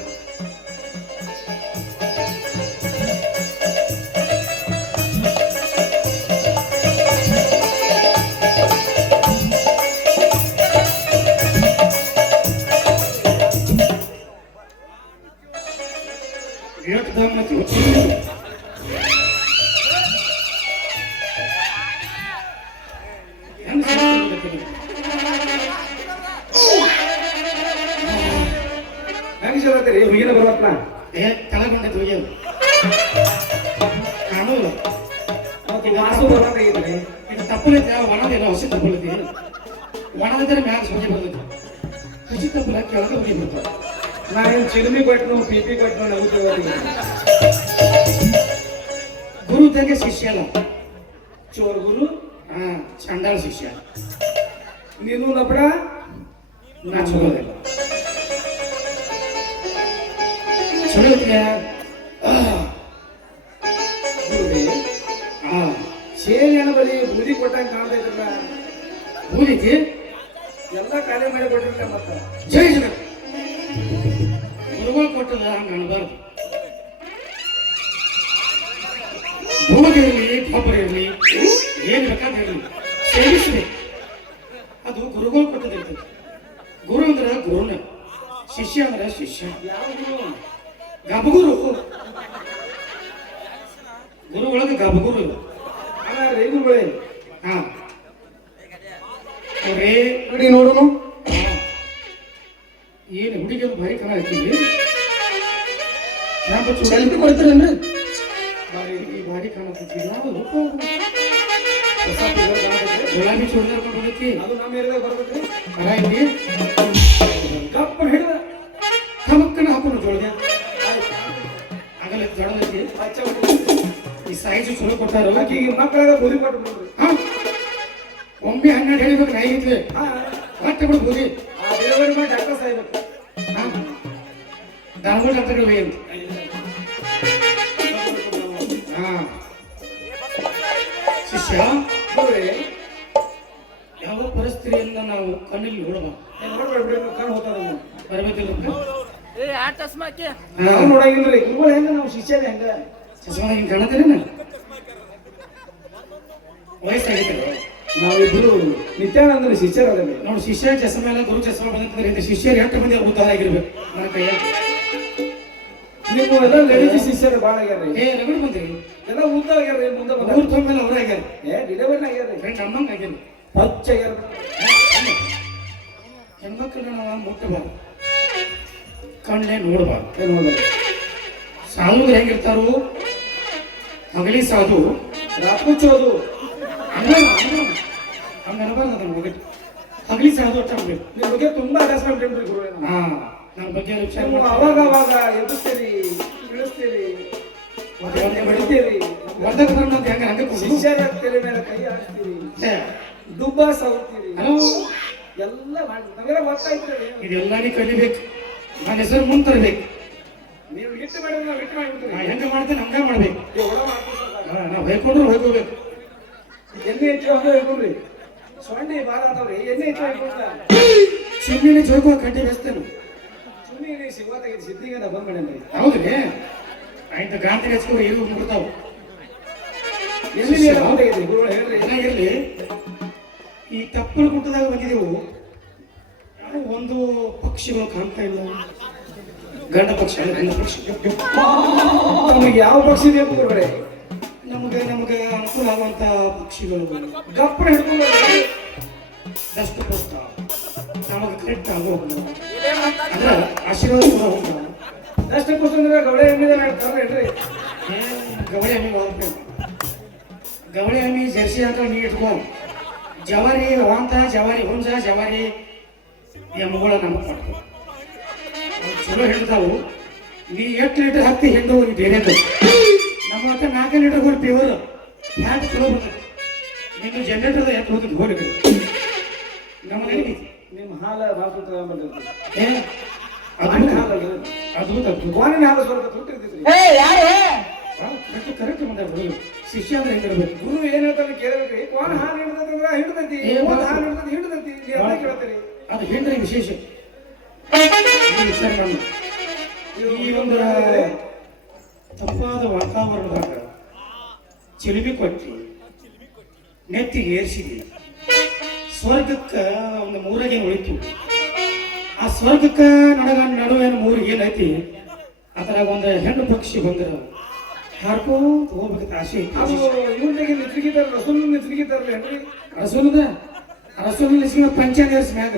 एकदम નથી ಹೆಂಗ್ ಹೇಳತ್ತೀರಿ ಹುಗಿನ ಬರ್ಬತ್ನ ಏ ತಳಗೊಂಡೆ ತುಗಿಯೋದು ಕಾಣೋಲ್ಲ. ಮತ್ತೆ ವಾಸು ಬರ್ಬೇಕಾಗಿದ್ರಿ. ಇದು ತಪ್ಪಲೈತಿ, ಒಣದಿಲ್ಲ, ಹಸಿ ತಪ್ಪಲೈತಿ. ಒಣದಿದ್ರೆ ಮ್ಯಾಲ ಸೋಜಿ ಬರ್ತೈತಿ, ಹಸಿ ತಪ್ಪಲ ಕೆಳಗೆ ಹೋಗಿ ಬರ್ತಾವ. ನಾನೇನು ಚಿಲುಮಿ ಕೊಟ್ಟನು ಪಿಪಿ ಕೊಟ್ಟನು ನಗುತ್ತೀವಿ. ಗುರು ಇದ್ದಂಗೆ ಶಿಷ್ಯ ಅಲ್ಲ, ಚೋರ್ ಗುರು, ಚಂಡಾಳ ಶಿಷ್ಯ. ನೀನು ಲಪಡ, ನಾ ಚಲೋದಿಲ್ಲ. ಚಲೋ ಐತಿಯ ಗುರುವೇ, ಸೇನೆನ ಬಳಿ ಬೂದಿ ಕೊಟ್ಟಂಗೆ ಕಾಣ್ತಾ ಇದ್ರಲ್ಲ, ಭೂಮಿಗೆ ಎಲ್ಲ ಖಾಲಿ ಮಾಡಿ ಕೊಟ್ಟಿರ್ತ ಮತ್ತ. ಜೈ ಜಗತ್. ಗುರುಗಳು ಕೊಟ್ಟದ ಹಂಗೆ ಅನ್ಬಾರ್ದು. ಭೂಮಿಗಿರಲಿ, ಗೊಬ್ಬರ ಇರಲಿ, ಏನ್ ಬೇಕಾದ್ರೆ ಇರಲಿ, ಸೇವಿಸ್ಬೇಕು. ಅದು ಗುರುಗಳು ಕೊಟ್ಟದಿರ್ತದೆ. ಗುರು ಅಂದ್ರೆ ಗುರುನ, ಶಿಷ್ಯ ಅಂದ್ರೆ ಶಿಷ್ಯ. ಯಾವ ಗುರು? ಗಬಗುರು. ಗುರು ಒಳಗೆ ಗಬಗುರು. ಅಲ್ಲ ರೀ ಗುರುಗಳೇ, ಹಾ ರೇ ನೋಡಿ ನೋಡೋನು. ಏನು ಹುಡುಗಿಯರು ಭಾರಿ ಕಣ ಹಾಕಿದ್ವಿ. ಯಾವ ಸೆಲ್ಫಿ ಕೊಡ್ತೀರೇನ್ರಿ? ಭಾರಿ ಭಾರಿ ಕಾಣಕತ್ತಿ. ನಾವು ಹೊಸ figure ಕಾಣ್ತೈತೆ. ಗುಲಾಬಿ ಚೂಡಿದಾರ್ ಕೊಂಡೋಗೈತಿ. ಅದು ನಮ್ಮ ಏರಿಯಾದಾಗ ಬರ್ಬೇಕ್ರಿ. ಕರ ಐತಿ, ಗಪ್ಪ ಹಿಡಿದ ಕಮಕ್ಕನ ಹಾಕೋಣ ಜೋಳಿಗೆ. ಆಗಲ್ಲ ಜೋಳದೈತಿ. ಹಚ್ಚ ಬಿಟ್ಟು. ಈ ಸೈಜ್ ಚಲೋ ಕೊಟ್ಟಾರ. ಆಕಿಗೆ ಮಕ್ಕಳಾಗ ಬೂದಿ ಕೊಟ್ಟು ಬಿಡ್ರಿ. ಹಾ ಒಮ್ಮೆ 12 ಹೇಳಿಬೇಕು, ನಾಯಿ ಐತ್ವಿ ಮತ್ತೆ ಬಿಡು ಬೂದಿ. ಆ ಡೆಲಿವರಿ ಮಾಡಿ ಡಾಕ್ಟರ್ ಸಾಯ್ಬೇಕು. ದಾನಗಳು ಅಂತ ಹೇಳಿ ಅಂತ. ಹಾ ಶಿಷ್ಯ, ಗುರುವೇ, ಯಾವ ಪರಿಸ್ಥಿತಿಯನ್ನ ನಾವು ಕಣ್ಣಲ್ಲಿ ನೋಡಬಾರ್ದು. ನೋಡ್ಬೇಡ್ರಿ, ಕಣ್ಣು ಹೋಗ್ತಾರ. ಬರಬೇಕಿಲ್ಲ ನಾವು ನೋಡಂಗಿಲ್ರಿ. ಗುರುಗಳು ಹೆಂಗ ನಾವು ಶಿಷ್ಯರೇ ಹೆಂಗ ಚಸ್ಮಾ ಹಿಂಗೆ ಕಾಣತ್ತೀರೇನ? ವಯಸ್ಸಾಗಿತ್ತು ನಾವಿಬ್ರು ನಿತ್ಯಾನಂದನ ಶಿಷ್ಯರಲ್ಲ. ನೋಡಿ, ಶಿಷ್ಯ ಚಸ್ಮಾ ಎಲ್ಲ ಗುರು ಚಸ್ಮಾ ಬಂದಂತಂದ್ರೆ ಇಂಥ ಶಿಷ್ಯರು 8 ಮಂದಿ ಉದ್ದಾರ ಆಗಿರ್ಬೇಕು ನನ್ನ ಕೈಯಾಗ. ನೀವು ಎಲ್ಲ ಲೇಡೀಸ್ ಶಿಷ್ಯರು ಭಾಳ ಆಗ್ಯಾರ್ರಿ. ಏ ರಗಡ್ ಬಂದ್ರಿ, ಎಲ್ಲ ಉದ್ದ ಆಗ್ಯಾರ್ರಿ. ಮುಂದೆ ಬಂದ ಊರ್ ತೊಂದ್ಮೇಲೆ ಅವ್ರ ಆಗ್ಯಾರ. ಡಿಲಿವರಿ ಆಗ್ಯಾರ್ರಿ. ಫ್ರೆಂಡ್ ಅಮ್ಮಂಗ ಆಗ್ಯಾರ. ಪಚ್ಚ ಆಗ್ಯಾರ. ಹೆಣ್ಮಕ್ಳನ್ನ ನಾವು ಮುಟ್ಟಬಾರ್ದು, ಕಣ್ಣೇ ನೋಡಬಾರ್ದು. ಏನ್ ನೋಡ್ರಿ, ಸಾಧುಗಳು ಹೆಂಗಿರ್ತಾರು, ಹಗಲಿ ಸಾಧು ರಾತ್ಮುಚ್ಚೋದು. ಹಂಗ ಅನ್ಬಾರ್ದು. ಅದನ್ನ ಹೋಗಿಟ್ಟು ಹಗಲಿ ಸಾಧು ಅಟ್ಟ ಆಗ್ಬೇಕು. ನಿಮ್ ಬಗ್ಗೆ ತುಂಬಾ ಅಭ್ಯಾಸ ಮಾಡ್ತೇನ್ರಿ ಗುರುಗಳೇ. ಹಾ ನನ್ನ ಬಗ್ಗೆ ವಿಚಾರ ನೀವು ಅವಾಗ ಅವಾಗ ಎಬ್ಬಿಸ್ತೀರಿ, ಇಳಿಸ್ತೀರಿ, ಹೊಡಿತೀರಿ. ಒಂದಕ್ಕೆ ಬರೋಣ ಅಂತ ಹೆಂಗ ಹಂಗೆ ಖುಷಿ. ಶಿಷ್ಯರ ತಲೆ ಮೇಲೆ ಕೈ ಹಾಕ್ತೀರಿ, ದುಬ್ಬ ಸಾವುತ್ತೀರಿ, ಹಲೋ, ಎಲ್ಲ ಮಾಡಿ ನಮಗೆಲ್ಲ ಗೊತ್ತಾಯ್ತ್ರಿ. ಇದೆಲ್ಲ ನೀ ಕಲಿಬೇಕು. ನನ್ನ ಹೆಸರು ಮುಂದೆ ತರಬೇಕು. ನೀವು ಇಟ್ಟು ಮಾಡಿದ್ರೆ ನಾವು ಇಟ್ಟು ನಾ ಮಾಡಿಬಿಡ್ತೀವಿ. ಹೆಂಗೆ ಮಾಡ್ತೇನೆ ಹಂಗೆ ಮಾಡ್ಬೇಕು. ನಾವು ಹೊಯ್ಕೊಂಡ್ರು ಹೊಯ್ಕೋಬೇಕು. ಎಣ್ಣೆ ಹೆಚ್ಚು ಹೋಗಿ ಹೇಳ್ಕೊಡ್ರಿ. ಸೊಂಡಿ ಬಾರ ಅದಾವ್ರಿ, ಎಣ್ಣೆ ಹೆಚ್ಚು ಹೇಳ್ಕೊಡ್ತಾ ಚಿಮ್ಮಿನ ಜೋಗೋ ಕಡ್ಡಿ ಬೆಸ್ತೇನೆ. ಸುಮ್ಮನೆ ಸಿಗೋತಾಗಿ ಸಿದ್ಧಿಗೆ ನಾ ಬಂದ್ ಮಾಡೇನ್ರಿ. ಹೌದ್ರಿ, ಆಯ್ತು ಗಾಂಧಿ ಹಚ್ಕೋ ಇವು ಮುಡ್ತಾವು. ಎಲ್ಲಿ ನೀರು ಬಂದಾಗಿದ್ರಿ ಗುರುಗಳು ಹೇಳ್ರಿ. ಏನಾಗಿರ್ಲಿ, ಈ ತಪ್ಪಲು ಗುಡ್ಡದಾಗ ಬಂದಿದ್ದೆವು. ಒಂದು ಪಕ್ಷಿಗಳು ಕಾಣ್ತಾ ಇಲ್ಲ. ಗಂಡ ಪಕ್ಷಿ ಅಲ್ಲ, ಗಂಡ ಪಕ್ಷಿ. ನಮಗೆ ಯಾವ ಪಕ್ಷಿ ಬೇಕು ಗುರುಗಳೇ? ನಮಗೆ ಅನುಕೂಲ ಆಗುವಂತ ಪಕ್ಷಿಗಳು ಗಪ್ಪನ ಹಿಡ್ಕೊಂಡು ದಷ್ಟು ಪುಷ್ಟ ನಮಗೆ ಕರೆಕ್ಟ್ ಆಗೋದು ಅಂದ್ರೆ ಆಶೀರ್ವಾದ ಕೂಡ ಹೋಗ್ತಾವ. ದಷ್ಟ ಕೂತಂದ್ರೆ ಗವಳೆ ಎಮ್ಮಿದ ಹೇಳ್ತಾರೇನ್ರಿ? ಗವಳೆ ಹಮ್ಮಿ ಹೋಗ್ಬೇಕು. ಗವಳೆ ಹಮ್ಮಿ ಜರ್ಸಿ ಅಂತ ನೀ ಇಟ್ಕೊ. ಜವಾರಿ ಅವಾಂತ ಜವಾರಿ ಹುಂಜ ಜವಾರಿ ಎಮ್ಮಗಳ ನಮಗೆ ಕೊಡ್ತು ಚಲೋ ಹಿಡ್ದಾವು ನೀ 8 ಲೀಟರ್ ಹಾಕ್ತಿ ಹಿಂಡು ಬೇರೆ ನಮ್ಮ ಹತ್ರ 4 ಲೀಟರ್ ಹೋಗಿ ಪ್ಯೂರ್ ಫ್ಯಾಟ್ ಚಲೋ ಬರ್ತದೆ ನೀನು ಜನರೇಟರ್ದ ಎಟ್ಟು ಹೋಗಿದ್ದು ಹೋಗಿ ನಮ್ಮ ನಡೀತಿ ನಿಮ್ಮ ಹಾಲ ಬಾಸುತ್ತ ಏ ಅದ್ಭುತ ಗೋಣಿನ ಹಾಲು ಸ್ವಲ್ಪ ತುಟ್ಟಿರ್ತೈತ್ರಿ ಕರೆಕ್ಟ್ ಮಾತಾಡ್ಬೋದು ಶಿಷ್ಯ ಅಂದ್ರೆ ಹೆಂಗಿರ್ಬೇಕು ಗುರು ಏನ್ ಹೇಳ್ತಾನೆ ಕೇಳಬೇಕ್ರಿ ಕೋಣ ಹಾಲು ಹಿಡ್ದಂದ್ರ ಹಿಡ್ದೈತಿ ಹಾಲು ಹಿಡ್ದೈತಿ ನೀವ್ ಅದೇ ಕೇಳ್ತೀರಿ ಅದು ಹಿಂಡ್ರೆ ವಿಶೇಷ ವಿಚಾರ ಮಾಡಿ ಈ ಒಂದು ತಪ್ಪಾದ ವಾತಾವರಣದಾಗ ಚಿಲಿಮಿ ಕೊಟ್ಟಿ ನೆತ್ತಿಗೆ ಏರ್ಸಿದ್ವಿ ಸ್ವರ್ಗಕ್ಕ ಒಂದು ಮೂರಾಗೇನು ಉಳಿತು ಆ ಸ್ವರ್ಗಕ್ಕ ನಡುವೇನು ಮೂರು ಏನೈತಿ ಅದ್ರಾಗ ಒಂದು ಹೆಣ್ಣು ಪಕ್ಷಿ ಬಂದ್ರ ಹಾರ್ಕೋತ ಹೋಗ್ಬೇಕಂತ ಆಸೆ ಅದು ಇವ್ರಿಗೆ ನಿತ್ರಿಗಿದಾರ ರಸೂಲ್ ನಿತ್ರಿಗಿದಾರಲ್ಲ ಏನ್ರಿ ರಸೂಲದ ರಸೂಲ್ ನಿಲ್ಸಿನ ಪಂಚಾಯತ್ ಮ್ಯಾಗ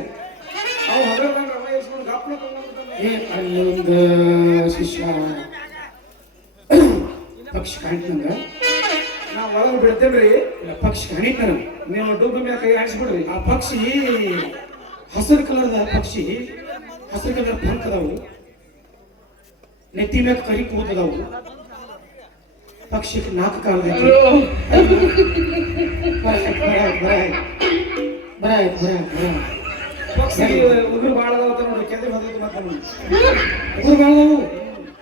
ಅವು ಹಗರ್ದಂಗ ರವ ಇಸ್ಕೊಂಡು ಗಪ್ನ ತಗೊಂಡ್ಬಿಡ್ತಾನೆ ಏ ಅಲ್ಲೊಂದು ಶಿಷ್ಯ ಪಕ್ಷಿ ಕಾಣಿತ್ ನಂಗ ನಾ ಒಳಗೆ ಬಿಡ್ತೇನ್ರಿ ಪಕ್ಷಿ ಕಾಣಿತ್ ನನಗೆ ನೀವು ಡುಬ್ಬ ಮ್ಯಾಗ ಕೈ ಹಾಕ್ಸ್ಬಿಡ್ರಿ ಆ ಪಕ್ಷಿ ಹಸಿರು ಕಲರ್ದ ಪಕ್ಷಿ ಹಸಿರು ಕಲರ್ ಪಂಕ್ ಅದಾವು ನೆತ್ತಿ ಮ್ಯಾಗ ಕರಿ ಕೂದದಾವು ಪಕ್ಷಿಗೆ 4 ಕಾಲದೈತಿ ಪಕ್ಷಿಗೆ ಉಗುರು ಭಾಳ ಅದಾವತ್ತ ನೋಡ್ರಿ ಕೆದ್ರಿ ಬಂದದ್ದು ಮತ್ತೆ ಉಗುರು ಬಾಳದವು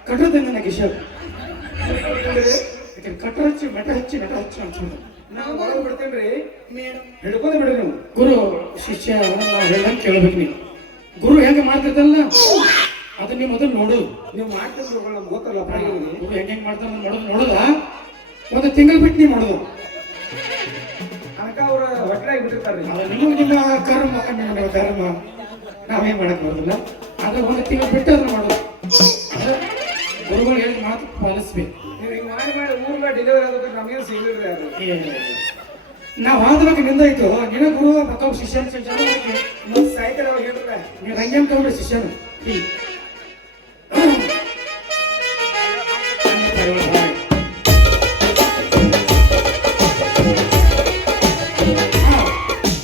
ಕಟ್ಟದ ನನಗೆ ಶಬ್ ಕಟ್ಟ ಹಚ್ಚಿ ಮಠ ಹಚ್ಚಿ ನಟ ಹಚ್ಚಿ ಅನ್ಸ್ಬಿಟ್ಟು ನಾವು ಒಳಗೆ ಬಿಡ್ತೇನ್ರಿ ಹಿಡ್ಕೊಂಡು ಬಿಡ್ರಿ ನೀವು ಗುರು ಶಿಷ್ಯ ನಾವು ಹೇಳ್ದಂಗೆ ಕೇಳ್ಬೇಕು ನೀವು ಗುರು ಹೆಂಗೆ ಮಾಡ್ತಿರ್ತಲ್ಲ ಅದನ್ನ ನೀವು ಮೊದಲು ನೋಡು ನೀವು ಮಾಡ್ತಿದ್ರು ನಮ್ಗೆ ಗೊತ್ತಲ್ಲ ಪ್ರಾಣಿಗಳಿಗೆ ಗುರು ಹೆಂಗೆ ಮಾಡ್ತಾರ ನೋಡುದ ಒಂದು ತಿಂಗಳು ಬಿಟ್ಟು ನೀವು ಮಾಡೋದು ಅನಕ ಅವ್ರ ಹೊಟ್ಟೆಯಾಗಿ ಬಿಟ್ಟಿರ್ತಾರ್ರಿ ಅದು ನಿಮ್ಮ ಕರ್ಮ ನಿಮ್ಮ ಕರ್ಮ ನಾವೇನ್ ಮಾಡಕ್ ಬರೋದಿಲ್ಲ ಆದ್ರೆ ಒಂದು ತಿಂಗಳು ಬಿಟ್ಟು ಅದನ್ನ ಮಾಡೋದು ಅಂದ್ರೆ ಗುರುಗಳು ಹೇಳಿದ ಮಾತು ಪಾಲಿಸ್ಬೇಕು ನೀವು ಹಿಂಗೆ ಮಾಡಿ ಊರ್ಗ ಡೆಲಿವರಿ ಆದ್ರೆ ನಮಗೇನು ಸಿಗ್ಲಿಲ್ರಿ ಅದು ನಾವು ಆದ್ಬೇಕು ನಿಂದಾಯ್ತು ನಿನ್ನ ಗುರು ಮತ್ತೊಬ್ಬ ಶಿಷ್ಯನ ನೀವು ಸಾಯ್ತಾರೆ ಅವಾಗ ಹೇಳ್ತಾರೆ ನೀವು ಹಂಗೇನ್ ತಗೊಂಡ್ರೆ ಶಿಷ್ಯನು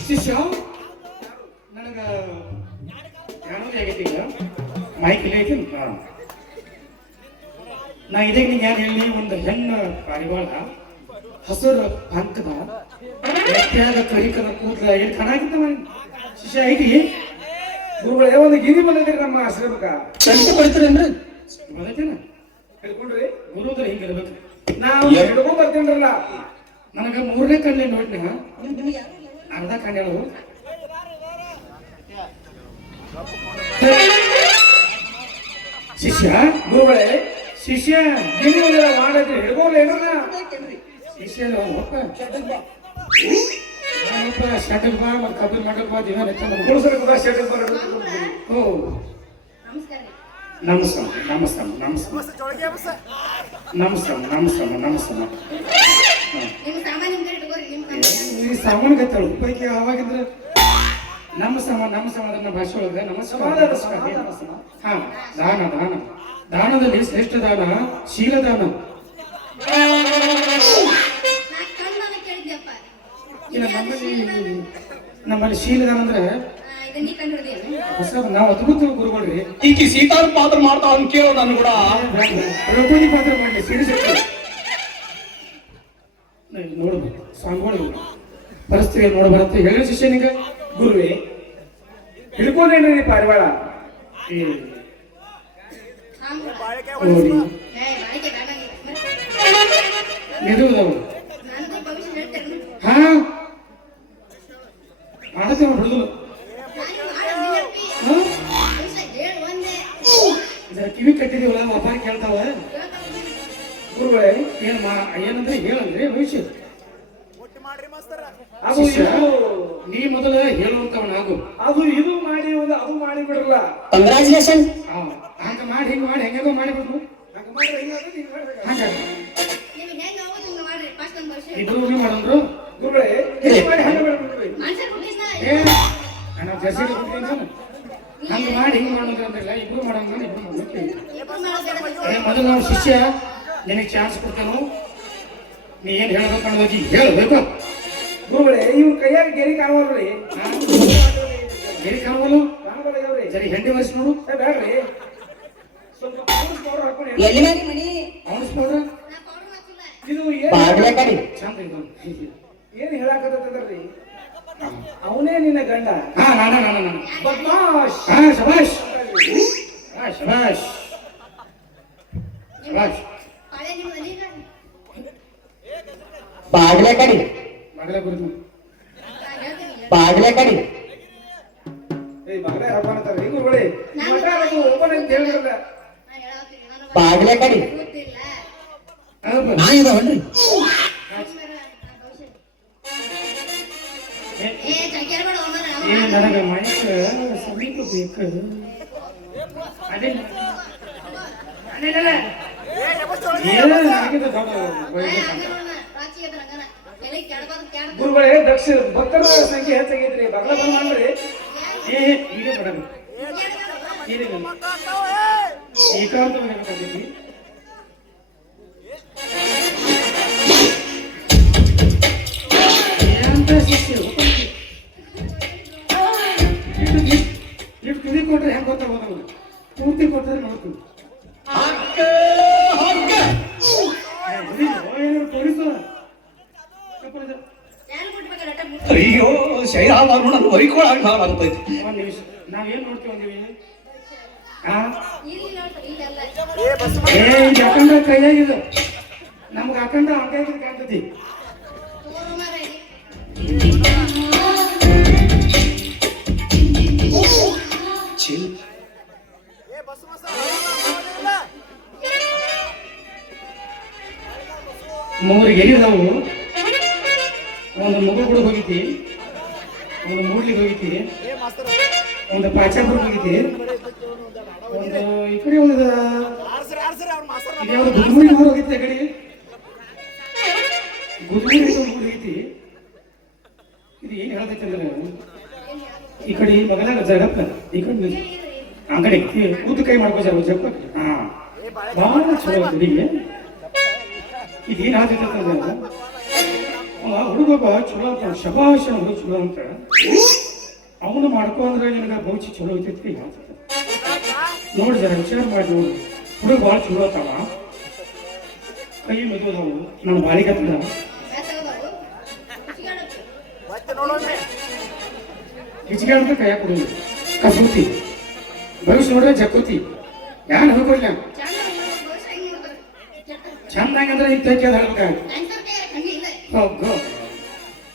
ಶಿಷ್ಯ ನನಗ ಆಗೈತಿ ಈಗ ಮೈಕ್ ಇಲ್ಲಿ ಐತಿ ನಾ ಇದೇ ನಿಂಗೆ ಏನ್ ಹೇಳಿ ಒಂದು ಹೆಣ್ಣು ಪಾರಿವಾಳ ಹಸುರು ಪಂಕದ ಎತ್ತ್ಯಾದ ಕರಿಕದ ಕೂದಲ ಏನು ಕಾಣಾಕಿದ್ದವ ಶಿಷ್ಯ ಐತಿ ಗುರುಗಳೇ ಒಂದು ಗಿರಿ ಬಂದೈತ್ರಿ ನಮ್ಮ ಆಶ್ರಮಕ್ಕ ಸಂತೆ ಬರ್ತೀರೇನ್ರಿ ಬಂದೈತೇನ ಹಿಡ್ಕೊಂಡ್ರಿ ಗುರುದ್ರ ಹಿಂಗಿರ್ಬೇಕು ನಾವು ಹಿಡ್ಕೊಂಡ್ ಬರ್ತೀನ್ರಲ್ಲ ನನಗ 3ನೇ ಕಣ್ಣೆ ನೋಡ್ನ ಅರ್ಧ ಕಣ್ಣು ಶಿಷ್ಯ ಗುರುಗಳೇ ಶಿಷ್ಯ ಗಿರಿ ಒಂದೆಲ್ಲ ಮಾಡೈತ್ರಿ ಹಿಡ್ಕೊಂಡ್ಲೇನ್ರ ಶಿಷ್ಯ ಶಟಲ್ ಬಾ ಮತ್ತು ಕಬ್ಬರ್ ಮಾಡಲ್ ಬಾ ದಿನ ಕುಡಿಸ್ರಿ ಕೂಡ ಶೆಡ್ ಓ ನಮಸ್ಕಾರ ನಮಸ್ಕಾರ ನಮಸ್ಕಾರ ನಮಸ್ಕಾರ ನಮಸ್ಕಾರ ನಮಸ್ಕಾರ ಈ ಸಾಮಾನು ಗತ್ತಳು ಪೈಕಿ ಆವಾಗಿದ್ರೆ ನಮ್ಮ ಸಮಾಧಾನ ಭಾಷೆ ಒಳಗೆ ನಮಸ್ಕಾರ ಹಾ ದಾನದಲ್ಲಿ ಶ್ರೇಷ್ಠ ದಾನ ಶೀಲದಾನ ನಮ್ಮಲ್ಲಿ ಶೀಲದಾನ ಅಂದ್ರೆ ನಾವು ಅದ್ಭುತ ಗುರುಗಳ್ರಿ ಈಕಿ ಸೀತಾರ ಪಾತ್ರ ಮಾಡ್ತಾ ಅಂತ ಕೇಳೋ ನಾನು ಕೂಡ ದ್ರೌಪದಿ ಪಾತ್ರ ಮಾಡಲಿ ಸಿಡಿಸಕ್ಕೆ ನೋಡ್ಬೇಕು ಸ್ವಾಮಿಗಳು ಪರಿಸ್ಥಿತಿ ನೋಡಬರುತ್ತೆ ಹೇಳಿ ಶಿಷ್ಯನಿಗೆ ಗುರುವೇ ಹಿಡ್ಕೊಂಡೇನ್ರಿ ಪಾರಿವಾಳ ನೋಡಿ ಮೆದುವುದವು ಹಾ ಮಾಡ್ತೇವೆ ಬಿಡುದು ಇದರ ಕಿವಿ ಕಟ್ಟಿದೀವಲ್ಲ ಒಬ್ಬರು ಕೇಳ್ತಾವ ಗುರುಗಳೇ ಏನಂದ್ರೆ ಹೇಳಲ್ರಿ ಭವಿಷ್ಯ ಅದು ನೀ ಮೊದಲ ಹೇಳುವಂತವನಾಗು ಅದು ಇದು ಮಾಡಿ ಒಂದು ಅದು ಮಾಡಿ ಬಿಡ್ರಲ್ಲ ಕಂಗ್ರಾಚುಲೇಷನ್ ಹಂಗ ಮಾಡಿ ಹಿಂಗ ಮಾಡಿ ಹೆಂಗೋ ಮಾಡಿಬಿಡ್ರು ಹಂಗ ಮಾಡ್ರಿ ಹಿಂಗಾದ್ರೆ ಹಿಂಗ್ ಮಾಡ್ಬೇಕು. ಹಂಗ ಇಬ್ರು ಮಾಡಂದ್ರು ಗುರುಗಳೇ ಹಿಂಗ್ ಮಾಡಿ ಹಂಗ ಮಾಡ್ಬಿಡ್ರಿ ಏ ನಾವು ಜರ್ಸಿ ಹಂಗ ಮಾಡಿ ಹಿಂಗ್ ಮಾಡೋದ್ರ ಅಂದ್ರಲ್ಲ ಇಬ್ರು ಮಾಡಂಗ ಇಬ್ರು ಮಾಡ್ಬೇಕು ಮೊದಲು ನಾವು ಶಿಷ್ಯ ನಿನಗೆ ಚಾನ್ಸ್ ಕೊಡ್ತೇನು ನೀ ಏನ್ ಹೇಳ್ಬೇಕು ಅನ್ನೋದು ಹೇಳಬೇಕು ಗುರುಗಳೇ ಇವ್ ಕೈಯಾಗ ಗೆರಿ ಕಾಣವಲ್ರಿ ಗೆರಿ ಕಾಣವಲ್ಲು ಕಾಣಬಲ್ಲವ್ರಿ ಸರಿ ಹೆಂಡಿ ವರ್ಷ ನೋಡು ಬೇಡ್ರಿ ಸ್ವಲ್ಪ ಪೌಡರ್ ಹಾಕೊಂಡು ಎಲ್ಲಿ ಮಾಡಿ ಮನಿ ಅವನಿಸ್ ನೋಡ್ರ ಇದು ಬಾಗ್ಲೆ ಕಡಿ ಚಂದ ಇದು ಏನ್ ಹೇಳಾಕತ್ತದ್ರಿ ಅವನೇ ನಿನ್ನ ಗಂಡ ಹಾ ನಾನು ಬದ್ಮಾಶ್ ಹಾ ಶಬಾಷ್ ಹಾ ಶಬಾಷ್ ಶಬಾಷ್ ಬಾಗ್ಲೆ ಕಡಿ ಮಗಳ ಗುರುತು ಬಾಗ್ಲೆ ಕಡಿ ಏ ಬಾಗ್ಲೆ ಹಬ್ಬ ಅಂತಾರ ಗುರುಗಳೇ ಮಠ ಅದು ಓಪನ್ ಅಂತ ಹೇಳಿದ್ರಲ್ಲ ಬಾಗ್ಲೆ ಕಡಿ ಹೌದು ನಾ ಇದಾವನ್ರಿ ಏನು ನನಗೆ ಮೈಕ್ ಸಮೀಪ ಬೇಕು ಅದೇ ಅದೇನಲ್ಲ ಏನು ಆಗಿದೆ ದೊಡ್ಡ ಗುರುಗಳೇ ದಕ್ಷ ಭಕ್ತರ ಸಂಖ್ಯೆ ಹೆಚ್ಚಾಗೈತ್ರಿ ಬಾಗ್ಲ ಬಂದ್ ಮಾಡ್ರಿ ಈಗ ಮೇಡಮ್ ಏಕಾಂತ ಬೇಕಾಗೈತಿ ಏನಂತ ಶಿಷ್ಯ ಇಟ್ಟು ತುದಿ ಕೊಟ್ರೆ ಹೆಂಗೆ ಗೊತ್ತಾಗೋದು ಅವ್ರು ಪೂರ್ತಿ ಕೊಟ್ಟರೆ ನೋಡ್ತೀವಿ ಏನಾದ್ರು ತೋರಿಸು ಅಯ್ಯೋ ಶೈರಾಮ ನನ್ನ ಹೊಯ್ಕೊಳಕ್ ಭಾಗತೈತಿ ಒಂದು ನಿಮಿಷ ನಾವೇನ್ ನೋಡ್ತೀವಿ ಇದು ಹಾಕೊಂಡ್ರೆ ಕೈಯಾಗಿಲ್ಲ ನಮ್ಗೆ ಹಾಕೊಂಡ್ರೆ ಹಂಗಾಗಿದ್ದು ಕಾಣ್ತತಿ ಚಿಲ್ ಮೂರು ಗೆರಿ ನಾವು ಒಂದು ಮಗು ಕೂಡ ಹೋಗಿತಿ ಒಂದು ಮೂಡ್ಲಿಗೆ ಹೋಗಿತಿ ಒಂದು ಪಾಚಾಪುರ ಹೋಗಿತಿ ಒಂದು ಈ ಕಡೆ ಒಂದು ಇದ್ಯಾವ್ದು ಗುದ್ಮುರಿ ಊರು ಹೋಗಿತ್ತು ಆ ಕಡೆ ಗುದ್ಮುರಿ ಊರು ಹೋಗಿತಿ ಇದು ಏನು ಹೇಳ್ತೈತೆ ಅಂದ್ರೆ ಈ ಕಡೆ ಮಗಲಾಗ ಜಗಪ್ಪ ಈ ಕಡೆ ಆ ಕಡೆ ಕೂತು ಕೈ ಮಾಡ್ಕೋಜಾರ ಜಪ್ಪ ಹಾ ಭಾಳ ಚಲೋ ಹುಡುಗಿ ಇದೇನು ಆಗ್ತೈತೆ ಅಂದ್ರೆ ಹುಡುಗ ಚಲೋ ಅಂತ ಶಬಾಷ ಹುಡುಗ ಚಲೋ ಅಂತ ಅವನು ಮಾಡ್ಕೊ ಅಂದ್ರೆ ನಿನಗೆ ಭವಿಷ್ಯ ಚಲೋ ಐತೈತಿ ನೋಡಿ ಜರ ವಿಚಾರ ಮಾಡಿ ನೋಡಿ ಹುಡುಗ ಭಾಳ ಚಲೋ ಆತಾವ ಕೈ ಮದುವದವು ನನ್ನ ಬಾಳಿಗತ್ತದ ಹಿಚ್ಗೆ ಅಂತ ಕೈಯಾಗ ಕೊಡೋದು ಕಸೂತಿ ಭವಿಷ್ಯ ನೋಡ್ರೆ ಜಕ್ಕೂತಿ ಯಾರು ಹೇಳ್ಕೊಡ್ಲ ಚಂದಂಗಂದ್ರೆ ಈಗ ತೈಕೆ ಹೇಳ್ಬೇಕಾಗ ಹೋಗೋ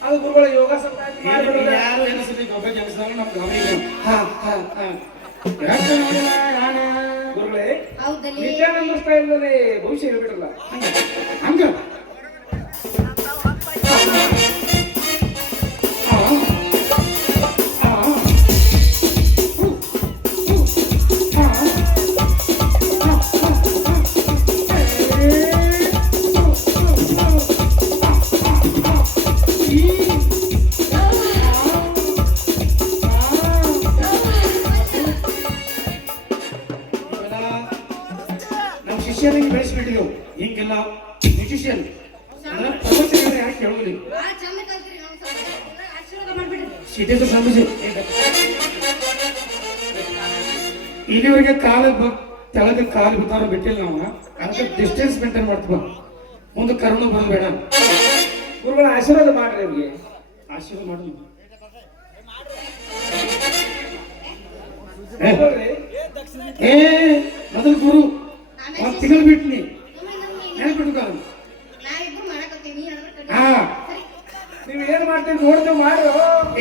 ಅದು ಗುರುಗಳ ಯೋಗಾಸನ ಮಾಡ್ಬಿಡೋದು ಯಾರು ಎನಿಸಿದ್ರೆ ಗೊಬ್ಬರ ಕೆಲಸದಾಗ ನಮ್ಗೆ ಗಮನ ಹಾ ಹಾ ಹಾ ಯಾಕೆ ನೋಡಿಲ್ಲ ಯಾನ ಗುರುಗಳೇ ನಿತ್ಯಾನಂದ ಸ್ಟೈಲ್ನಲ್ಲಿ ಭವಿಷ್ಯ ಹೇಳ್ಬಿಡಲ್ಲ ಹಂಗ ನಮ್ಮ ಶಿಷ್ಯನಿಗೆ ಬೆಳೆಸ್ಬಿಟ್ಟಿದ್ದೆವು ಹಿಂಗೆಲ್ಲ ನ್ಯೂಟ್ರಿಷನ್ ಅಂದ್ರೆ ಪ್ರಪಂಚ ಯಾಕೆ ಕೇಳುವುದಿಲ್ಲ ಸಿಟಿದು ಸಮಸ್ಯೆ ಇಲ್ಲಿವರೆಗೆ ತೆಳಗ ಕಾಲು ಬಿದ್ದಾರ ಬಿಟ್ಟಿಲ್ಲ ನಾವು ಅದಕ್ಕೆ ಡಿಸ್ಟೆನ್ಸ್ ಮೇಂಟೈನ್ ಮಾಡ್ತೀವ ಮುಂದೆ ಕರೋನಾ ಬರೋದು ಬೇಡ ಗುರುಗಳ ಆಶೀರ್ವಾದ ಮಾಡ್ರಿ ಅವ್ರಿಗೆ ಆಶೀರ್ವಾದ ಮಾಡೋದು ಏ ಮೊದಲು ಗುರು ಒಂದು ತಿಂಗಳು ಬಿಟ್ನಿ ನೆನಪಿಟ್ಟು ಹಾ ನೀವು ಏನ್ ಮಾಡ್ತೀರಿ ನೋಡ್ತೇವೆ ಮಾಡು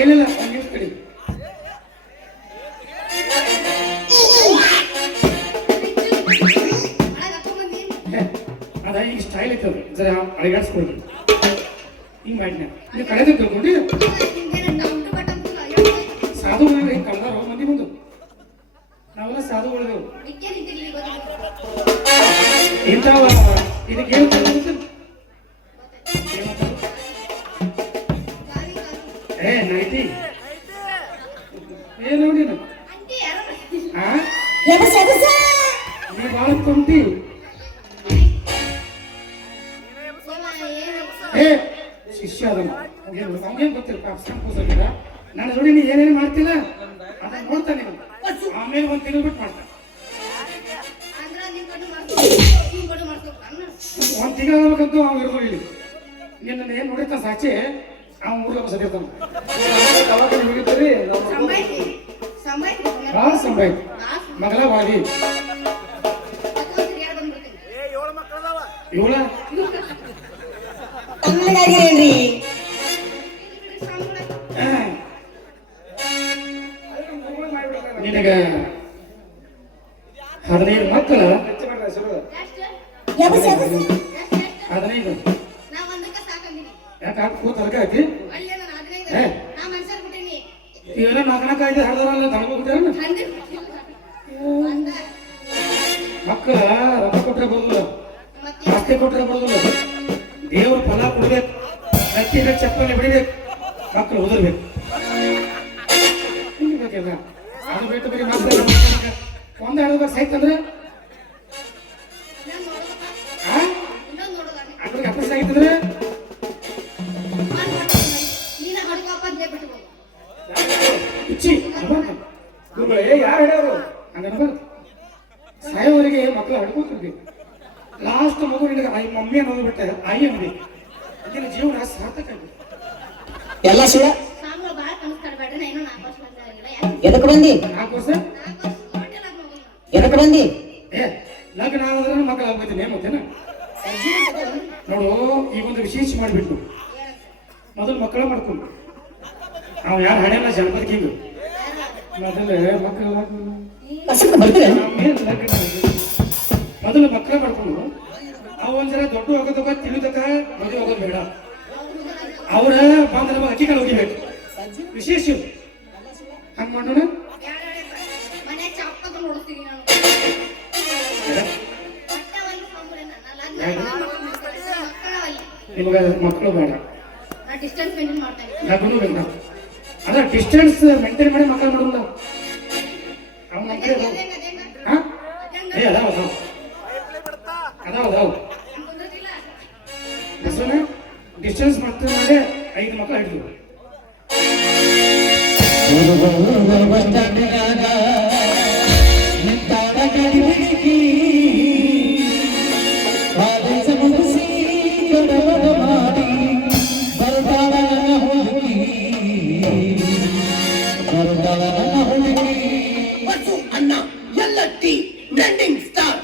ಏನಿಲ್ಲ ಒಂದು ನಿಮಿಷ ಕಡಿ ಅದ ಈಗ ಸ್ಟೈಲ್ ಇರ್ತದೆ ಜರ ಅಡಿಗಾಡ್ಸ್ಕೊಳ್ರಿ ಹಿಂಗ್ ಮಾಡಿನ ನೀವು ಕಳೆದ ತಿಳ್ಕೊಂಡಿ ಸಾಧು ಹಿಂಗೆ ಕಳ್ದಾರ ಮಂದಿ ಮುಂದೆ ನಾವೆಲ್ಲ ಸಾಧುಗಳಿದೆವು ಇಂಥವ ಇದಕ್ಕೆ ಏನು ಏ ನೈಟಿ ಏನು ನೀನು ಹಾ ನೀ ಭಾಳ ತುಂಬ್ತಿ ಏ ಶಿಷ್ಯ ಅದನ್ನ ಅವ್ನಿಗೇನು ಗೊತ್ತಿಲ್ಲ ಪಾಪ ಸಣ್ಣ ಕೂಸೋದಿಲ್ಲ. ನನ್ನ ಜೋಡಿ ನೀ ಏನೇನು ಮಾಡ್ತಿಲ್ಲ ಅದನ್ನ ನೋಡ್ತಾನೆ ನೀವು. ಆಮೇಲೆ ಒಂದು ತಿಂಗಳು ಬಿಟ್ಟು ಮಾಡ್ತಾನೆ. ಒಂದು ತಿಂಗಳು ಆಗ್ಬೇಕಂತೂ ಅವ್ನು ಇರೋದು ಇಲ್ಲಿ. ನಿನ್ನ ಏನು ನೋಡಿರ್ತಾನೆ ಸಾಚಿ ಅವ್ನು ಊರ್ಲ ಸದಿರ್ತಾನೆ. ಮುಗಿತೀರಿ ಭಾಳ ಸಂಭಾಯ್ತು ಮಗಳ ಬಾಡಿ ಇವಳ ನಿನಗ 15 ಮಕ್ಕಳು 15 ಯಾಕೆ ಕೂತ್ ಅದಕ್ಕೆ ಐತಿ ಇವೆಲ್ಲ ನಾಲ್ಕು ಐದು ಹರಿದಾರಲ್ಲ ತಗೊಂಡ್ಬಿಟ್ಟಾರ ಮಕ್ಕಳ ರೊಕ್ಕ ಕೊಟ್ರೆ ಬರೋದಿಲ್ಲ, ಆಸ್ತಿ ಕೊಟ್ರೆ ಬರೋದಿಲ್ಲ. ದೇವ್ರ ಫಲ ಕೊಡ್ಬೇಕು, ಕತ್ತಿನ ಚಪ್ಪಲಿ ಬಿಡಬೇಕು, ಮಕ್ಕಳು ಓದರ್ಬೇಕು. ಹಿಂಗಬೇಕಲ್ಲ ಅದು ಬಿಟ್ಟು ಬರೀ ಮಾತ್ರ ಒಂದು ಹೇಳ್ಬೇಕು ಸಾಯ್ತಂದ್ರೆ ಅದ್ರಿಗೆ ಅಪ್ಪ ಸಾಯ್ತಂದ್ರೆ ಹುಚ್ಚಿ ಯಾರು ಹೇಳ್ಯಾರು? ಹಂಗನ್ಬಾರ್ದು. ಸಾಯೋವರೆಗೆ ಮಕ್ಕಳು ಹಡ್ಕೋತಿರ್ಬೇಕು. ಲಾಸ್ಟ್ ಮಗು ನಿನಗೆ ಮಮ್ಮಿ ಅನ್ನೋದು ಬಿಟ್ಟೆ ಆಯಿ ಅನ್ಬೇಕು. ಇದನ್ನ ಜೀವನ ಸಾರ್ಥಕ ಆಗ್ಬೇಕು. ಎಲ್ಲ ಸುಳ್ಳ ಎದಕ್ಕೆ ಬಂದಿ 4 ವರ್ಷ ಎದಕ್ಕೆ ಬಂದಿ ಏ ಲಗ್ನ ಆದ್ರೆ ಮಕ್ಕಳು ಆಗ್ಬೇತೀನಿ ಮತ್ತೇನ ನೋಡು. ಈ ಒಂದು ವಿಶೇಷ ಮಾಡಿಬಿಟ್ಟು ಮೊದಲು ಮಕ್ಕಳ ಮಾಡ್ಕೊಂಡು ನಾವು ಯಾರು ಹಣೆಲ್ಲ ಜನಪದ ಕಿಂಗ್ ಮೊದಲು ಮಕ್ಕಳು ಬರ್ತೀರ ಮೊದಲು ಮಕ್ಕಳ ಮಾಡ್ಕೊಂಡು ಅವು ಒಂದ್ಸಲ ದೊಡ್ಡ ಹೋಗೋದಕ್ಕ ತಿಳಿದಕ್ಕ ಮದುವೆ ಹೋಗೋದು ಬೇಡ. ಅವ್ರ ಬಂದ್ರೆ ಅಕ್ಕಿ ಕಾಳು ಹೋಗಿಬೇಕು. ವಿಶೇಷ ಹಂಗ ಮಾಡೋಣ. ನಿಮಗ ಮಕ್ಕಳು ಬೇಡ, ಲಗ್ನೂ ಬೇಡ. ಅದ ಡಿಸ್ಟೆನ್ಸ್ ಮೇಂಟೈನ್ ಮಾಡಿ ಮಕ್ಕಳು ಮಾಡೋಣ. ಅವ್ನ ಮಕ್ಕಳೇ ಹಾ ಏ ಅದಾವ ಬಸವನ ಡಿಸ್ಟೆನ್ಸ್ ಮಾಡ್ತೀವಿ ಮಾಡಿ 5 ಮಕ್ಕಳು ಹಿಡಿದು ಅಣ್ಣ ಎಲ್ಲ T trending star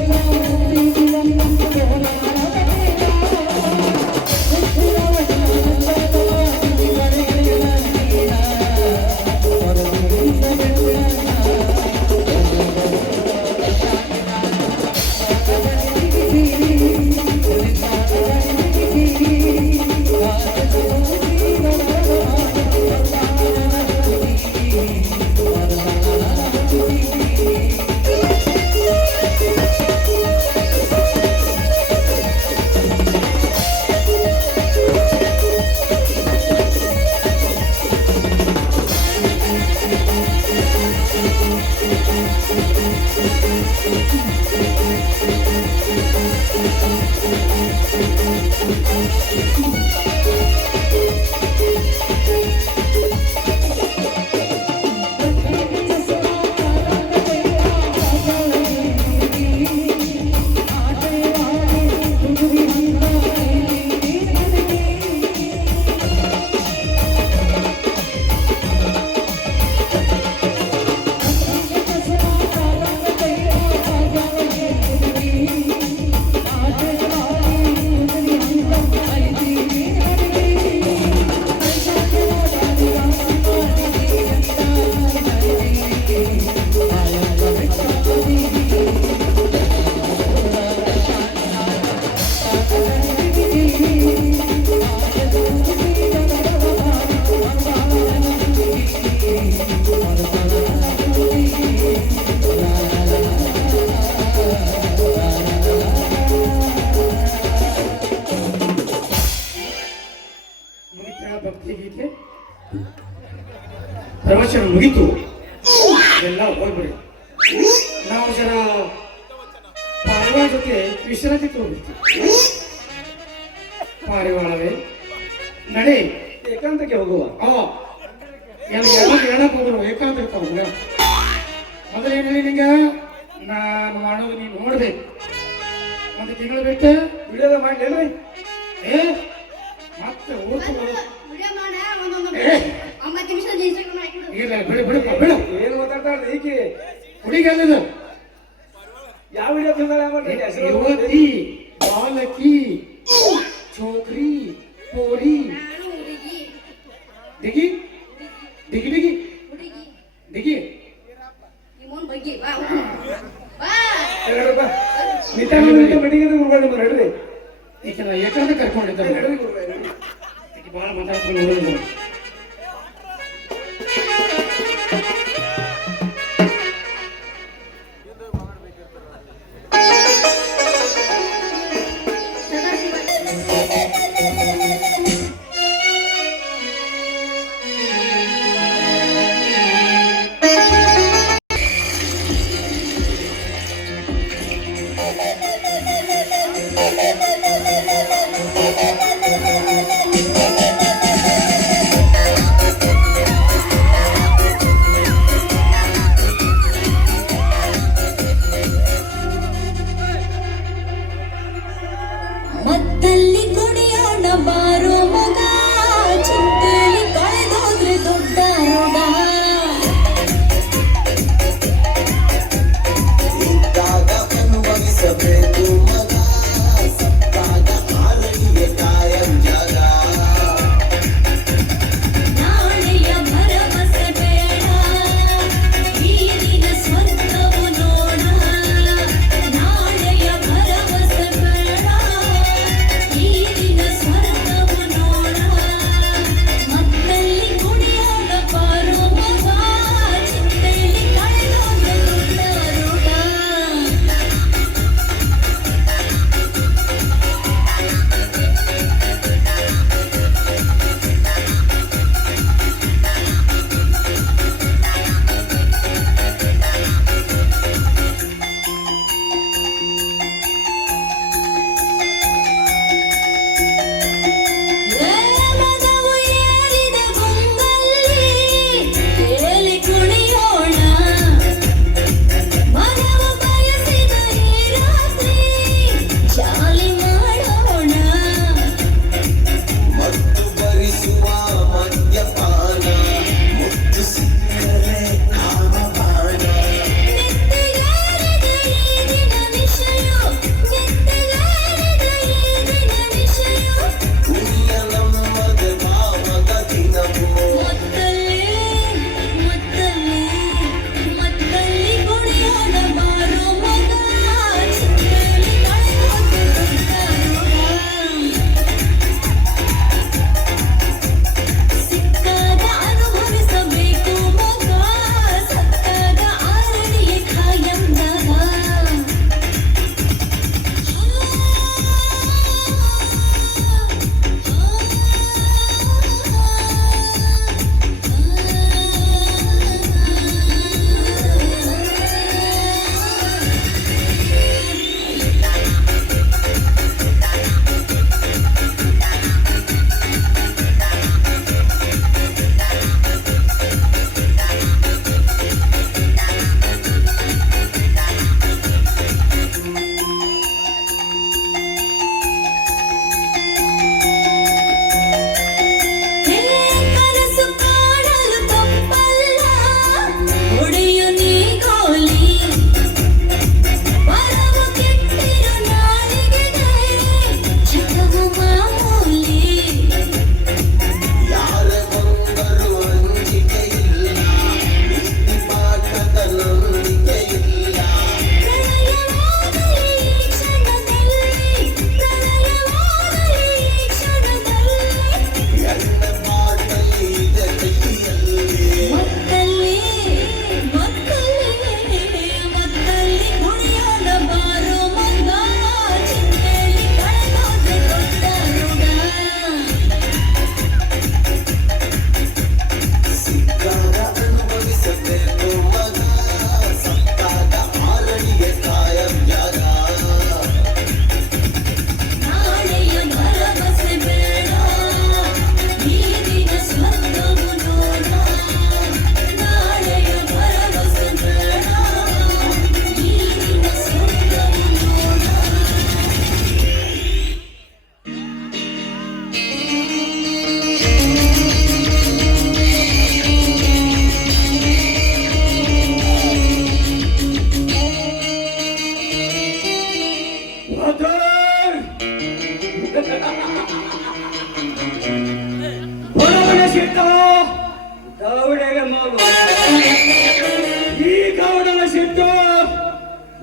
Thank you. ಭಕ್ತಿಗೀತೆ ಪ್ರವಚನ ಮುಗಿತು, ಎಲ್ಲ ಹೋಗ್ಬಿಡಿ. ನಾವು ಜನ ಪಾರಿವಾಳ ಜೊತೆ ವಿಶ್ರಾಂತಿ ತಗೋಬಿಡ್ತೀವಿ. ಪಾರಿವಾಳವೇ ನಡೆ, ಏಕಾಂತಕ್ಕೆ ಹೋಗುವ. ಹೇಳಕ್ ಹೋದ್ರು ಏಕಾಂತ ಹೋಗುವ. ಮೊದಲೇನು ಹೇಳಿ ನಿಂಗ, ನಾನು ಮಾಡೋದು ನೀನು ನೋಡ್ಬೇಕು. ಒಂದು ತಿಂಗಳು ಬಿಟ್ಟು ವಿಡಿಯೋದ ಮಾಡ್ಲೇನ್ರಿ? ಏ ಮತ್ತೆ ಇಲ್ಲ ಬಿಡು ಬಿಡಪ್ಪ ಬಿಡು. ಏನು ಮಾತಾಡ್ತಾಳ್ರಿ ಈಕಿ? ಹುಡುಗಿ ಅಲ್ಲದು ಯಾವ ವಿಡಿಯೋ ಯುವತಿ, ಬಾಲಕಿ, ಚೋಕ್ರಿ, ಪೋರಿ, ದಿಗಿ ದಿಗಿ ದಿಗಿ ದಿಗಿ ನಿತ್ಯಾನಂದ ಮೀಟಿಂಗ್ ಗುರುಗಳು ನಡ್ರಿ. ಈಗ ಏಕಾಂತ ಕರ್ಕೊಂಡಿದ್ದಾರೆ. ಬಹಳ ಮಾತಾಡ್ಕೊಂಡು ನೋಡಿದ್ರು.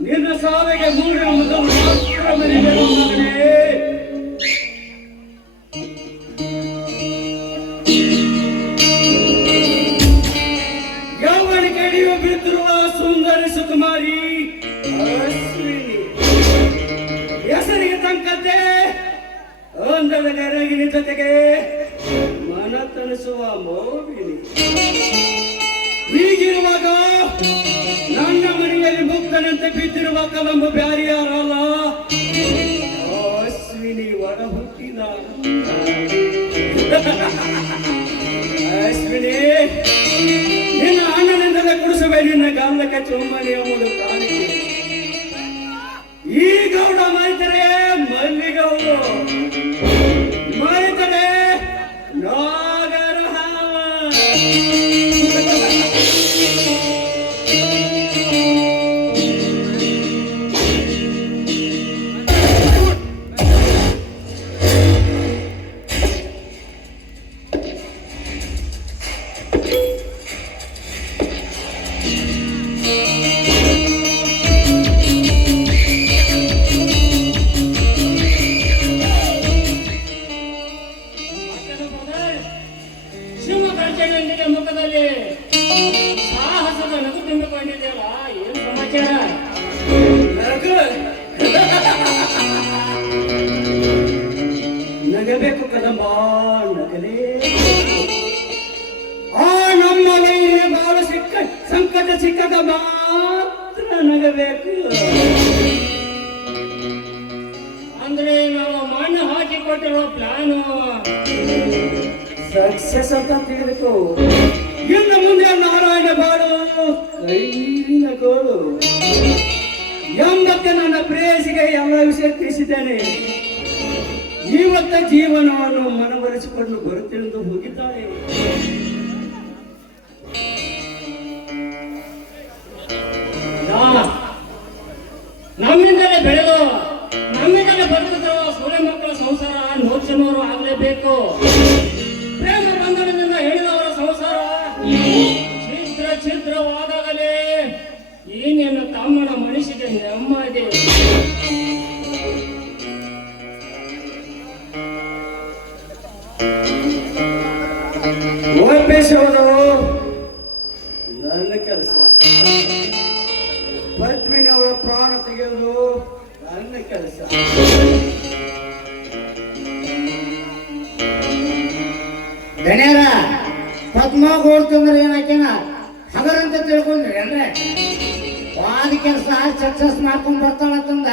ನಿನ್ನ ಸಾವಿಗೆ ಮೂಡಿನ ಮೊದಲು ಮಾತ್ರ ಮರಿಬೇಕು ಮಗನೇ. ಯೌವನಕ್ಕೆ ಹಿಡಿಯುವ ಬಿದ್ದಿರುವ ಸುಂದರಿ ಸುಕುಮಾರಿ ಅಶ್ವಿನಿ, ಹೆಸರಿಗೆ ತಕ್ಕಂತೆ ಅಂದದ ಗರಗಿನ ಜೊತೆಗೆ ಮನ ತಣಿಸುವ ಮೋಬಿನಿ. ಹೀಗಿರುವಾಗ ನನ್ನ ಮನೆಯಲ್ಲಿ ಮುಕ್ತನಂತೆ ಬಿದ್ದಿರುವ ಕಲಂಬು ಬ್ಯಾರಿಯಾರಲ್ಲ, ಅಶ್ವಿನಿ ಒಡ ಹುಟ್ಟಿದ ಅಶ್ವಿನಿ. ನಿನ್ನ ಅಣ್ಣನಿಂದಲೇ ಕುಡಿಸುವೆ ನಿನ್ನ ಗಾಂಧಕ್ಕೆ ಚುಮ್ಮನೆ ಎಂಬುದು ಕಾಣಿಕೆ. ಈ ಗೌಡ ಮೈತರೆ ಮಲ್ಲಿಗೌಡ, ಮೈತರೆ ನಾಗರಹಾವ. ಶಿವಕರ್ಜನೊಂದಿಗೆ ಮುಖದಲ್ಲಿ ಸಾಹಸದ ನಗು ತುಂಬಿಕೊಂಡಿದೆಯಲ್ಲ, ಏನು ಸಮಾಚಾರ? ನಗಬೇಕು ಕದಂಬ, ನಗಲೇ. ಆ ನಮ್ಮ ಮೈಲಿಗೆ ಬಾಳ ಸಂಕಟ ಸಿಕ್ಕದ ಮಾತ್ರ ನಗಬೇಕು. ಅಂದ್ರೆ ನಾವು ಮಣ್ಣು ಹಾಕಿಕೊಟ್ಟಿರೋ ಪ್ಲಾನು ಸಕ್ಸಸ್ ಅಂತ ತಿಳಿದು ಇನ್ನು ಮುಂದೆ ನಾರಾಯಣ ಬಾಳು ಕೈನ ಗೋಳು ಎಂಬಕ್ಕೆ ನನ್ನ ಪ್ರೇಯಸಿಗೆ ಎಲ್ಲ ವಿಷಯ ತಿಳಿಸಿದ್ದೇನೆ. ಇವತ್ತ ಜೀವನವನ್ನು ಮನವೊಲಿಸಿಕೊಂಡು ಬರುತ್ತೆಂದು ಹೋಗಿದ್ದಾಳೆ. ನಮ್ಮಿಂದಲೇ ಬೆಳೆದು ನಮ್ಮಿಂದಲೇ ಬದುಕುತ್ತಿರುವ ಸೂರ್ಯ ಮಕ್ಕಳ ಸಂಸಾರ ನೋಚನವರು ಆಗಲೇಬೇಕು. ಪ್ರೇಮ ಬಂಧನದಿಂದ ಹೇಳಿದವರ ಸಂಸಾರ ಛಿದ್ರವಾದಾಗಲೇ ಈ ನಿನ್ನ ತಮ್ಮನ ಮನಸ್ಸಿಗೆ ನೆಮ್ಮದಿ. ಒಪ್ಪಿಸುವುದು ನನ್ನ ಕೆಲಸ, ಪದ್ಮಿನಿಯವರ ಪ್ರಾಣ ತೆಗೆಯುವುದು ನನ್ನ ಕೆಲಸ. ದಣ್ಯಾರ ಪದ್ಮ ಗೋಡ್ತಂದ್ರೆ ಏನಾಕೇನ ಹಗರಂತ ತಿಳ್ಕೊಂಡ್ರಿ ಅಂದ್ರೆ ವಾದ ಕೆಲಸ ಸಕ್ಸಸ್ ಮಾಡ್ಕೊಂಡ್ ಬರ್ತಾಳತ್ತಂದ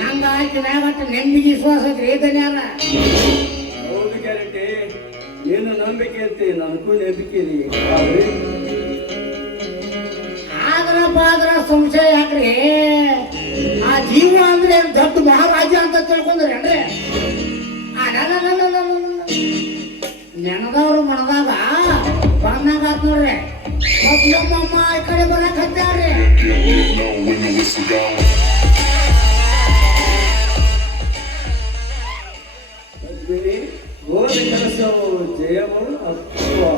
ನಂಗ ಆಕಿ ಮ್ಯಾಗಟ್ಟ ನೆಮ್ಮದಿ ವಿಶ್ವಾಸ ಐತ್ರಿ ದಣ್ಯಾರ. ಹೌದು ಗ್ಯಾರಂಟಿ, ಏನು ನಂಬಿಕೆ ಐತಿ, ನನಗೂ ನಂಬಿಕೆ ಇದೆ. ಆದ್ರ ಸಂಶಯ ಯಾಕ್ರಿ? ಆ ಜೀವ ಅಂದ್ರೆ ಏನ್ ದೊಡ್ಡ ಮಹಾರಾಜ ಅಂತ ತಿಳ್ಕೊಂಡ್ರಿ ಅಂದ್ರೆ ನೆನದವ್ರು ಮನದಾಗ ಬಂದಾಗ ಆತ್ ನೋಡ್ರಿ. ಮಮ್ಮ ಈ ಕಡೆ ಬರಕ್ ಹತ್ತಾರ್ರಿ. ಹೋದ ಕೆಲಸವು ಜಯಗಳು ಅಥವಾ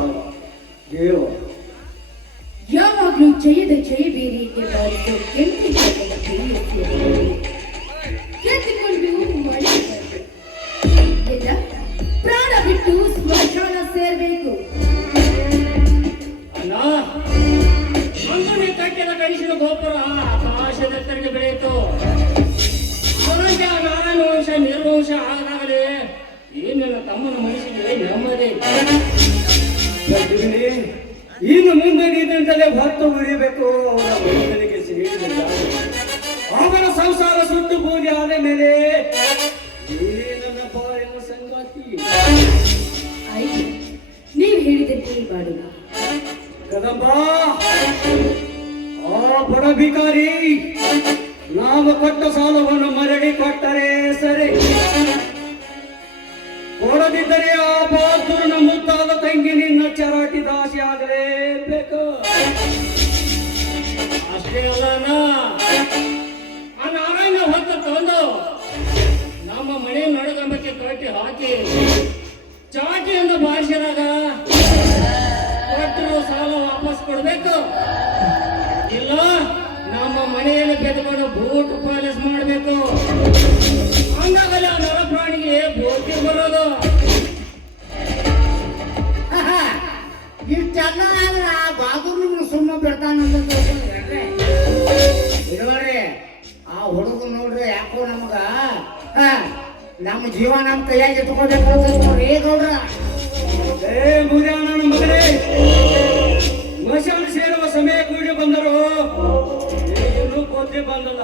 ಜಯವ ಯಾವಾಗ್ಲೂ ಜಯದ ಜಯಬೇರಿಗೆ ಬಾರಿಸೋ ಕೆತ್ತಿಕೊಂಡು ಮಳೆ ಎಲ್ಲ ಪ್ರಾಣ ಬಿಟ್ಟು ಸ್ಮಶಾನ ಸೇರ್ಬೇಕು. ಅಣ್ಣ, ಅಂಗಡಿ ಕಟ್ಟಿದ ಕನಸಿನ ಗೋಪುರ ಆಕಾಶದೆತ್ತರಿಗೆ ಬೆಳೆಯಿತು. ಅವರಂತೆ ಆ ನಾರಾಯಣ ವಂಶ ನಿರ್ವಂಶ ಆದಾಗಲೇ ಏನಿಲ್ಲ ತಮ್ಮನ ಮನಸ್ಸಿಗೆ ನೆಮ್ಮದಿ. ಇನ್ನು ಮುಂದೆ ನೀದಿಂದಲೇ ಹೊತ್ತು ಉರಿಬೇಕು. ಅವರ ಮನುಷ್ಯನಿಗೆ ಸೇರಿದ ಅವರ ಸಂಸಾರ ಸುಟ್ಟು ಬೂದಿ ಆದ ಮೇಲೆ ನನ್ನ ಬಾಳಿನ ಸಂಗಾತಿ. ಆಯ್ತು, ನೀವ್ ಹೇಳಿದಂತೆ ಮಾಡೋಣ. ಕದಂಬ, ಆ ಬಡ ಭಿಕಾರಿ ನಾವು ಕೊಟ್ಟ ಸಾಲವನ್ನು ಮರಳಿ ಕೊಟ್ಟರೆ ಸರಿ, ಕೊಡದಿದ್ದರೆ ಆ ಬಹದ್ದೂರನ ಮುದ್ದಾದ ತಂಗಿ ನಿನ್ನ ಚರಾಟಿ ದಾಸಿ ಆಗಲೇಬೇಕು. ಅಷ್ಟೇ ಅಲ್ಲ, ಆ ನಾರಾಯಣ ಹೊತ್ತ ತಂದು ನಮ್ಮ ಮನೆ ನಡುಗಂಬಕ್ಕೆ ಕಟ್ಟಿ ಹಾಕಿ ಚಾಟಿಯಿಂದ ಭಾಷೆದಾಗ ಕೊಟ್ಟರು ಸಾಲ ವಾಪಸ್ ಕೊಡ್ಬೇಕು. ಇಲ್ಲ ನಮ್ಮ ಮನೆಯನ್ನು ಕೆತ್ಕೊಂಡು ಬೂಟ್ ಪಾಲಿಸ್ ಮಾಡಬೇಕು. ಹಂಗಾಗಲ್ಲ ನರ ಪ್ರಾಣಿಗೆ ಬೋಟಿ ಬರೋದು. ಇಷ್ಟೆಲ್ಲ ಆದ್ರ ಬಾಗುರು ಸುಮ್ಮ ಬಿಡ್ತಾನಂತ ಇರೋರಿ. ಆ ಹುಡುಗ ನೋಡ್ರಿ ಯಾಕೋ ನಮಗ ನಮ್ಮ ಜೀವ ನಮ್ಮ ಕೈಯಾಗಿ ಇಟ್ಕೋಬೇಕು ನೋಡ್ರಿ ಗೌಡ್ರ. ನನ್ನ ಮಗನೇ, ಮಶಾನ ಸೇರುವ ಸಮಯ ಕೂಡಿ ಬಂದರು, ಇನ್ನೂ ಕೋತಿ ಬಂದಲ್ಲ.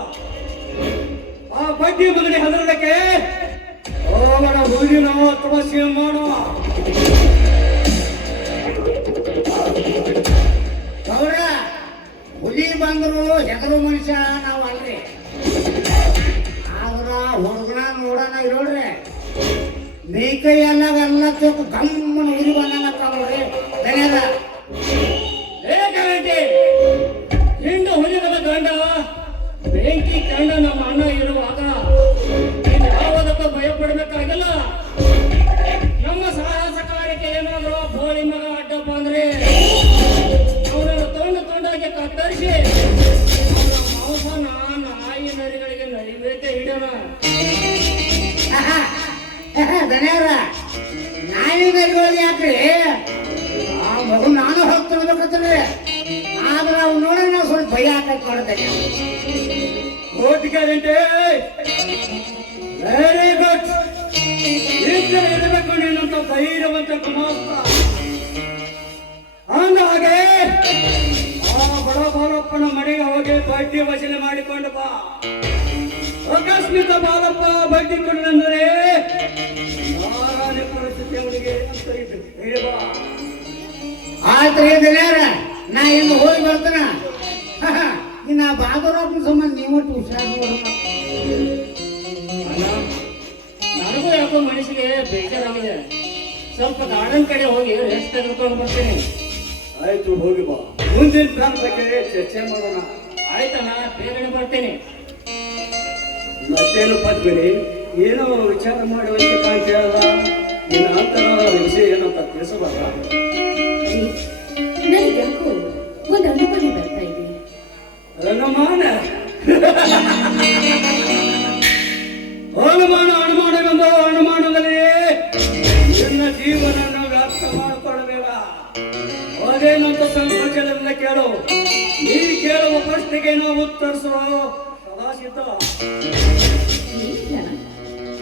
ಆ ಬಡ್ಡಿ ಮಗನೇ ಹದರಡಕ್ಕೆ ಅವರ ಹುಡುಗಿನ ತಪಸ್ಸೆ ಮಾಡುವ. ಗೌಡ್ರ, ಹುಲಿ ಬಂದ್ರು ಹೆದರು ಮನುಷ್ಯ ನಾವು ಅಲ್ರಿ. ಆದ್ರ ಹುಡುಗನ ನೋಡೋಣ ಇರೋಡ್ರಿ. ನೀ ಕೈ ಎಲ್ಲ ಚೊಕ್ಕ ಗಮ್ಮನ ಉರಿ ಬಂದಂಗತ್ತಾವ್ರಿ. ಧನ್ಯದ ಹಿಂಡು ಹುಲಿಗಳ ಗಂಡ ಬೆಂಕಿ ಕಂಡ ನಮ್ಮ ಅಣ್ಣ ಇರುವಾಗ ಯಾವುದಕ್ಕೂ ಭಯ ಪಡ್ಬೇಕಾಗಿಲ್ಲ. ನಮ್ಮ ಸಾಹಸ ಕಾರ್ಯಕ್ಕೆ ಏನಾದ್ರು ಬೋಳಿ ಮಗ ಅಡ್ಡಪ್ಪ ಅಂದ್ರೆ ಅವನನ್ನು ತೊಂಡಾಗಿ ಕತ್ತರಿಸಿ ಮಾಂಸನ ನಾಯಿ ನರಿಗಳಿಗೆ ನರಿಬೇಕೆ ಹಿಡಿಯೋಣ. ಧನ್ಯವಾದ. ನಾಯಿ ನರಿಗಳಿಗೆ ಯಾಕ್ರಿ? ಆ ಮಗು ನಾನು ಹೋಗ್ತಿರ್ಬೇಕಂದ್ರೆ ಆದ್ರೆ ಅವ್ನು ನೋಡಿದ್ರೆ ನಾವು ಸ್ವಲ್ಪ ಭಯ ಹಾಕಕ್ ಮಾಡ್ತೇನೆ. Good guarantee, very good. ಇರಬೇಕು ನೀನಂತ ಧೈರ್ಯವಂತ ಕುಮಾರ್ತ. ಹಂಗಾಗೆ ಆ ಬಡ ಬಾಲಪ್ಪನ ಮನೆಗೆ ಹೋಗಿ ಬಡ್ಡಿ ವಸೂಲಿ ಮಾಡಿಕೊಂಡು ಬಾ. ಅಕಸ್ಮಿತ ಬಾಲಪ್ಪ ಬಡ್ಡಿ ಕೊಡಲೆಂದರೆ ನಾರಾಯಣ ಪರಿಸ್ಥಿತಿ ಅವನಿಗೆ ಆಯ್ತು. ಧನ್ಯರ, ನಾ ಇನ್ನು ಹೋಗಿ ಬರ್ತಾನ. ಇನ್ನ ಬಾದೂರಪ್ಪನ ಸಂಬಂಧ ನೀವು ಹುಷಾರು. ನನಗೂ ಯಾಕೋ ಮನಸ್ಸಿಗೆ ಬೇಜಾರಾಗಿದೆ. ಸ್ವಲ್ಪ ಗಾರ್ಡನ್ ಕಡೆ ಹೋಗಿ ರೆಸ್ಟ್ ತೆಗೆದುಕೊಂಡು ಬರ್ತೇನೆ. ಆಯ್ತು, ಹೋಗಿ ಬಾ. ಮುಂದಿನ ಪ್ಲಾನ್ ಬಗ್ಗೆ ಚರ್ಚೆ ಮಾಡೋಣ. ಆಯ್ತಣ್ಣ, ಬೇಗನೆ ಬರ್ತೇನೆ. ಮತ್ತೇನು ಪದ್ಮಿನಿ, ಏನೋ ವಿಚಾರ ಮಾಡುವಂತೆ ಕಾಣ್ತಿರಲ್ಲ. ನಿನ್ನ ಅಂತರ ವಿಷಯ ಏನಂತ ತಿಳಿಸಬಾರ? ನನಗೆ ಯಾಕೋ ಒಂದು ಅನುಮಾನ ಬರ್ತಾ ಇದೆ. ಅನುಮಾನದಲ್ಲಿ ನಿನ್ನ ಜೀವನವನ್ನು ವ್ಯಾಪ್ತ ಮಾಡಿಕೊಳ್ಳಬೇಡ. ಅದೇನಂತ ಸಂಕೋಚದಿಂದ ಕೇಳು. ನೀ ಕೇಳುವ ಪ್ರಶ್ನೆಗೆ ನಾವು ಉತ್ತರಿಸುವ ಸದಾ ಸಿದ್ಧ.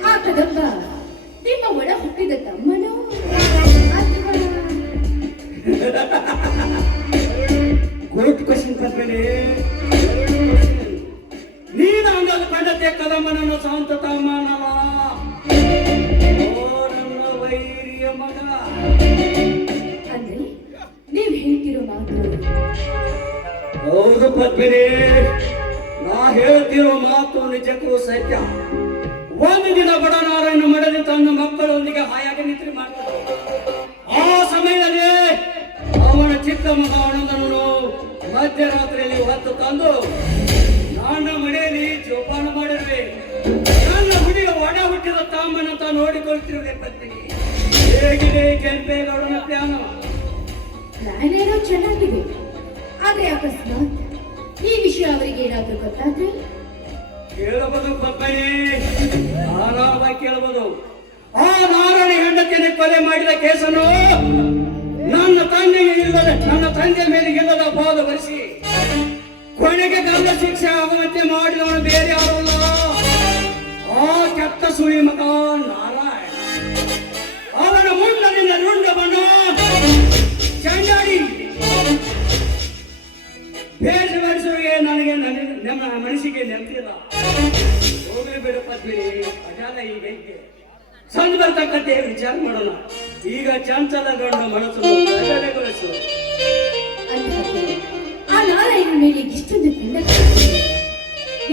ಆ ಕದಂಬ ನಿಮ್ಮ ಒಳ ಹುಟ್ಟಿದ ತಮ್ಮನೋ ಗುಡ್ ಕ್ವಶನ್ ಪದ್ಮಿನಿ. ನೀನು ಅಂಗದ ಕಂಡತೆ ಕದಂಬನನ್ನು ಶಾಂತ ತಮ್ಮನವ, ನನ್ನ ವೈರಿಯ ಮಗ. ಅಂದ್ರೆ ನೀವು ಹೇಳ್ತಿರೋ ಮಾತು? ಹೌದು ಪದ್ಮಿನಿ, ನಾ ಹೇಳ್ತಿರೋ ಮಾತು ನಿಜಕ್ಕೂ ಸತ್ಯ. ಒಂದು ದಿನ ಬಡನಾರಾಯಣ ಮಡದಿ ತನ್ನ ಮಕ್ಕಳೊಂದಿಗೆ ಹಾಯಾಗಿ ನಿದ್ರೆ ಮಾಡ್ತಾರೆ. ಆ ಸಮಯದಲ್ಲಿ ಅವನ ಚಿಕ್ಕ ಮಗ ಆನಂದನನ್ನು ಮಧ್ಯರಾತ್ರಿಯಲ್ಲಿ ಹೊತ್ತು ತಂದು ನನ್ನ ಮನೆಯಲ್ಲಿ ಜೋಪಾನ ಮಾಡಿರುವೆ. ನನ್ನ ಹುಡುಗ ಒಡ ಹುಟ್ಟಿದ ತಾಮನಂತ ನೋಡಿಕೊಳ್ತಿರುವೆ. ಪತ್ನಿ, ಹೇಗಿದೆ ಕೆಂಪೇಗೌಡನ ಪ್ಲಾನ್? ನಾನೇನೋ ಚೆನ್ನಾಗಿದೆ, ಆದ್ರೆ ಅಕಸ್ಮಾತ್ ಈ ವಿಷಯ ಅವರಿಗೆ ಏನಾದ್ರೂ ಗೊತ್ತಾದ್ರೆ? ಕೇಳಬಹುದು ಪದ್ಮನಿ, ಆರಾಮಾಗಿ ಕೇಳಬಹುದು. ಆ ನಾರಾಯಣ ಹೆಂಡತಿಯನ್ನು ಕೊಲೆ ಮಾಡಿದ ಕೇಸನ್ನು ನನ್ನ ತಂದೆ ಮೇಲೆ ಇಲ್ಲದ ಬಾಧ ಬರೆಸಿ ಕೊನೆಗೆ ಗಂಡ ಶಿಕ್ಷೆ ಆಗುವಂತೆ ಮಾಡಿದವನು ಬೇರೆ ಯಾರಲ್ಲ, ಆ ಕೆಟ್ಟ ಸುಳಿ ಮಗ ನಾರಾಯಣ. ಅವನ ಮುಂಡದಿಂದ ರುಂಡವನ್ನು ಚಂಡಾಡಿ ಬೇರೆ ಬಡಿಸುವಿಗೆ ನನಗೆ ನಮ್ಮ ಮನಸ್ಸಿಗೆ ನೆನಪಿಲ್ಲ. ಹೋಗಲಿ ಬಿಡು ಪದ್ಮಿನಿ, ಅಜಾಲ ಈ ಬೆಂಕಿ ಸಂದ್ ಬರ್ತಕ್ಕಂತೆ ವಿಚಾರ ಮಾಡೋಣ. ಈಗ ಚಂಚಲ ಗಂಡು ಮನಸ್ಸನ್ನು ಪ್ರಕಟಗೊಳಿಸು. ಆ ನಾರಾಯಣ ಮೇಲೆ ಇಷ್ಟೊಂದು ಪಿಂಡ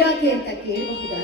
ಯಾಕೆ ಅಂತ ಕೇಳಬಹುದಾ?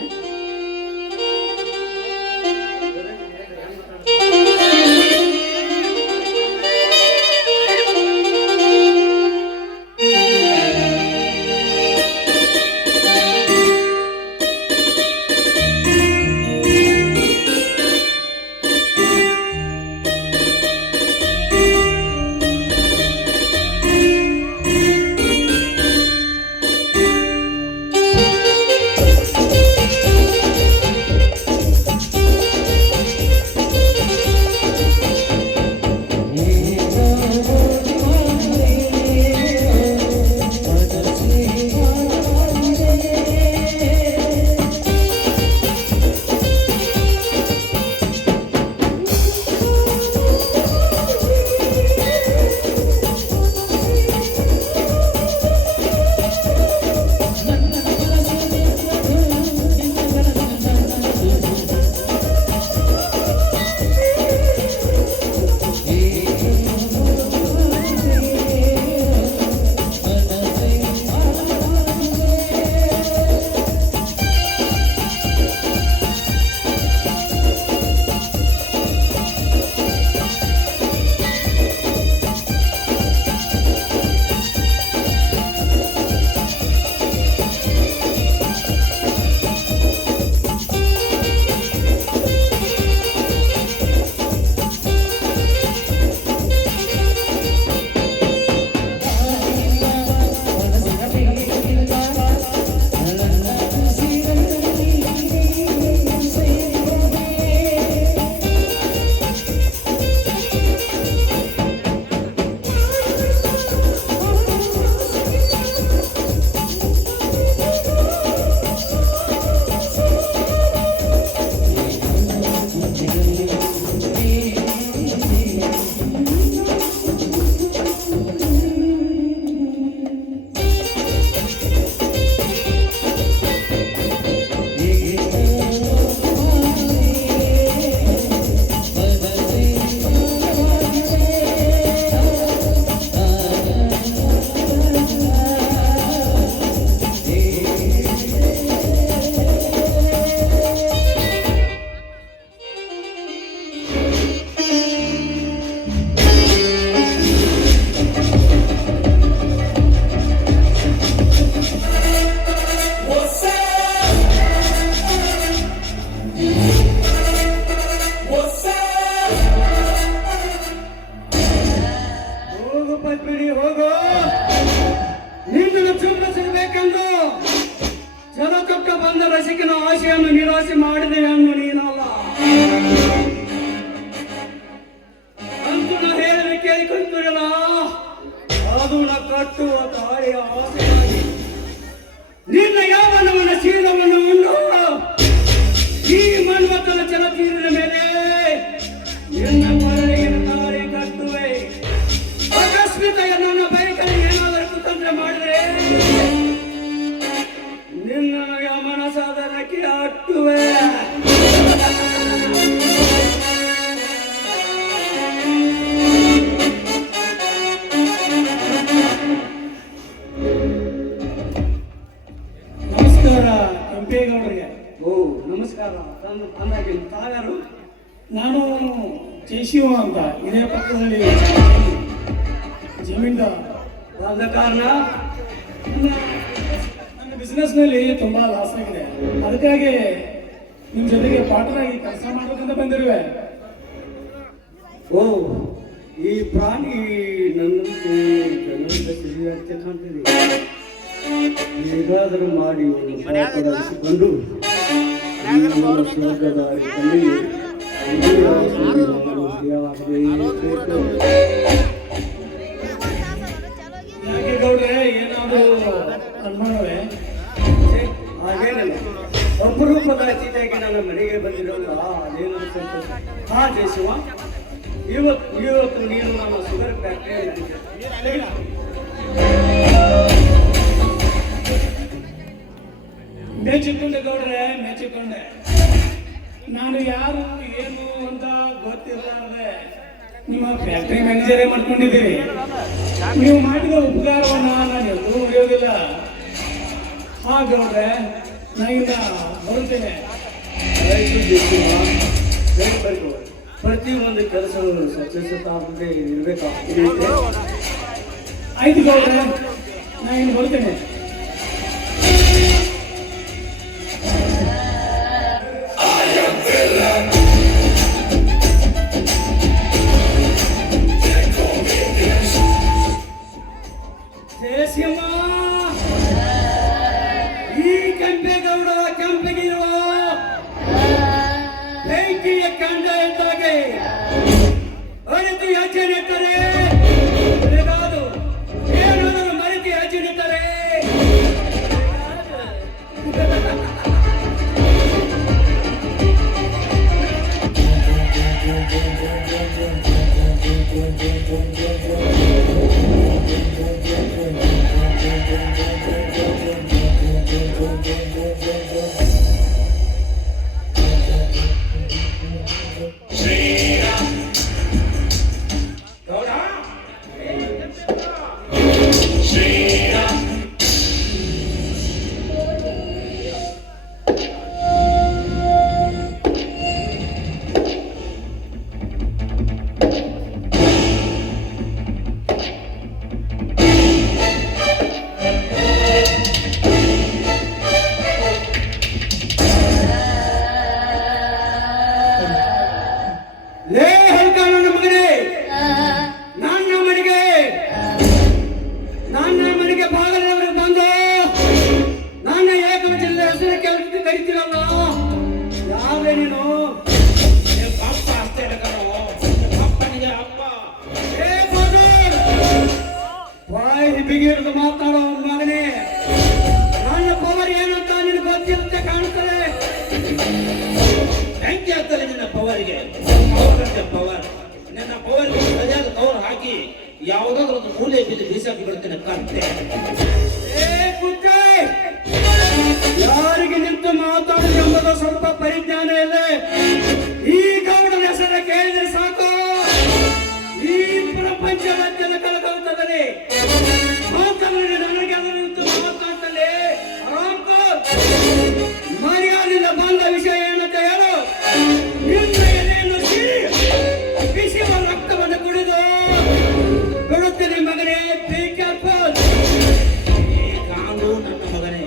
ರಸಿಕನ ಆಶೆಯನ್ನು ನಿರಾಸೆ ಮಾಡಿದೆ ಅನ್ನೋ ನೀನಲ್ಲ. ಅಂತೂ ನಾ ಹೇಳಲು ಕೇಳಿಕೊಂತಿರಲ್ಲ, ಅದು ನ ಕಟ್ಟುವ ತಾಯಿಯ ಆಸೆಯಾಗಿ ನಿನ್ನ ಯಾವನವನ್ನ ಶೀಲವನ್ನು ಉಂಡು ಈ ಮನ್ಮಥನ ಚಲತೀರಿನ ಮೇಲೆ ನಿನ್ನ ಮರಳಿನ ತಾಳಿ ಕಟ್ಟುವೆ. ಆಕಸ್ಮಿಕ ನನ್ನ ಬೈಕಲ್ಲಿ ಏನಾದರೂ ಕುತಂತ್ರ ಮಾಡಿದ್ರೆ ನಿನ್ನ ಮನಸಾದರಕ್ಕೆ ಅಟ್ಟುವೆ. ನಮಸ್ಕಾರ ಕೆಂಪೇಗೌಡರಿಗೆ. ಓ ನಮಸ್ಕಾರ. ಅಂದಾಗೆ ತಾವ್ಯಾರು? ನಾನು ಜಯಶಿವ ಅಂತ, ಇದೇ ಪಕ್ಕದಲ್ಲಿ ಜಮೀನ್ದಾರ್ ಆದ ಕಾರಣ ನನ್ನ ಬಿಸ್ನೆಸ್ನಲ್ಲಿ ತುಂಬ ಲಾಸ್ ಆಗಿದೆ. ಅದಕ್ಕಾಗಿ ನಿಮ್ಮ ಜೊತೆಗೆ ಪಾರ್ಟ್ನರ್ ಆಗಿ ಕೆಲಸ ಮಾಡ್ಬೇಕಂತ ಬಂದಿರುವೆ. ಓ, ಈ ಪ್ರಾಣಿ ನನ್ನಂತೆ ಜನರಿಂದ ಸಿರಿಯಾಗ್ತೆ ಕಾಣ್ತಿದೆ. ಹೇಗಾದರೂ ಮಾಡಿ ಒಂದು ಪಾಪಡಿಸಿಕೊಂಡು ಸ್ವರ್ಗದ ಯಾಕೆ ಗೌಡ್ರೆ, ಏನಾದರೂ ಅನ್ಮಾನವೇ? ಹಾಗೇನಿಲ್ಲ, ಅಪರೂಪದ ಅತಿಥಿಯಾಗಿ ನನ್ನ ಮನೆಗೆ ಬಂದಿರೋಲ್ಲ, ಅದೇನಾದ್ರು ಸಂತೋಷ. ಹಾ ಜಯಶಿವ, ಇವತ್ತು ನೀನು ನಮ್ಮ ಶುಗರ್ ಫ್ಯಾಕ್ಟರಿ ಮೆಚ್ಚಿಕೊಂಡೆ ಗೌಡ್ರೆ, ಮೆಚ್ಚಿಕೊಂಡೆ. ನಾನು ಯಾರು ಏನು ಅಂತ ಗೊತ್ತಿರಲಾರ್ದೆ ನಿಮ್ಮ ಫ್ಯಾಕ್ಟರಿ ಮ್ಯಾನೇಜರೇ ಮಾಡ್ಕೊಂಡಿದ್ದೀರಿ. ನೀವು ಮಾಡಿದ ಉಪಕಾರವನ್ನ ನಾನು ಎಲ್ಲೂ ಮರೆಯೋದಿಲ್ಲ. ಹಾ ಗೌಡ್ರೆ, ನಾನಿಂದ ಬರುತ್ತೇನೆ. ಪ್ರತಿಯೊಂದು ಕೆಲಸಗಳು ಸತ್ಯಸತಾಗದೆ ಇರಬೇಕಾಗ್ತದೆ. ಆಯ್ತು ಗೌಡ್ರೆ, ನಾನು ಬರುತ್ತೇನೆ. ಈ ಕೆಂಪೇಗೌಡ ಕೆಂಪಗಿರುವ ಬೆಂಕಿಯ ಕಂಡ ಇದ್ದಾಗೆ ಅರಿತು ಹೆಜ್ಜೆ ನಿಟ್ಟರೆ ಏನಾದರೂ ಮರೆತು ಹೆಜ್ಜೆ ನಿಟ್ಟರೆ ಬಿಗಿಡಿದು ಮಾತಾಡೋ ಮಗನೇ, ನನ್ನ ಪವರ್ ಏನಂತ ನಿನಗೆ ಗೊತ್ತಿರುತ್ತೆ ಕಾಣುತ್ತದೆ. ಹೆಂಗೆ ಆಗ್ತಾರೆ ನಿನ್ನ ಪವರ್ಗೆ? ಪವರ್ ನಿನ್ನ ಪವರ್ಗೆ ಸರಿಯಾದ ಕವರ್ ಹಾಕಿ ಯಾವುದಾದ್ರೂ ಒಂದು ಮೂಲೆ ಬಿದ್ದು ಬೀಸಾಕಿ ಬಿಡ್ತೇನೆ ಕಾಣ್ತೆ. ಯಾರಿಗೆ ನಿಂತು ಮಾತಾಡುದು ಎಂಬುದು ಸ್ವಲ್ಪ ಪರಿಜ್ಞಾನ ಇಲ್ಲ. ಈ ಗೌಡನ ಹೆಸರ ಕೇಳಿದ್ರೆ ಸಾಕು, ಈ ಪ್ರಪಂಚ ರಾಜ್ಯದ ಕಳಕಳುತ್ತದೆ. ಮಾತಾಡಿದ್ರೆ ನನಗೆ ಅದರ ನಿಂತು ಮಾತಾಡ್ತಲೇ ಮರ್ಯಾದಿಂದ ಬಂದ ವಿಷಯ ಏನಂತ ಹೇಳು. ನಿನ್ನ ಎಲೆಯನ್ನು ಬಿಸಿವ ರಕ್ತವನ್ನು ಕುಡಿದು ಬಿಡುತ್ತೇನೆ ಮಗನೇ. Be careful. ಕಾಂಡು ನನ್ನ ಮಗನೇ,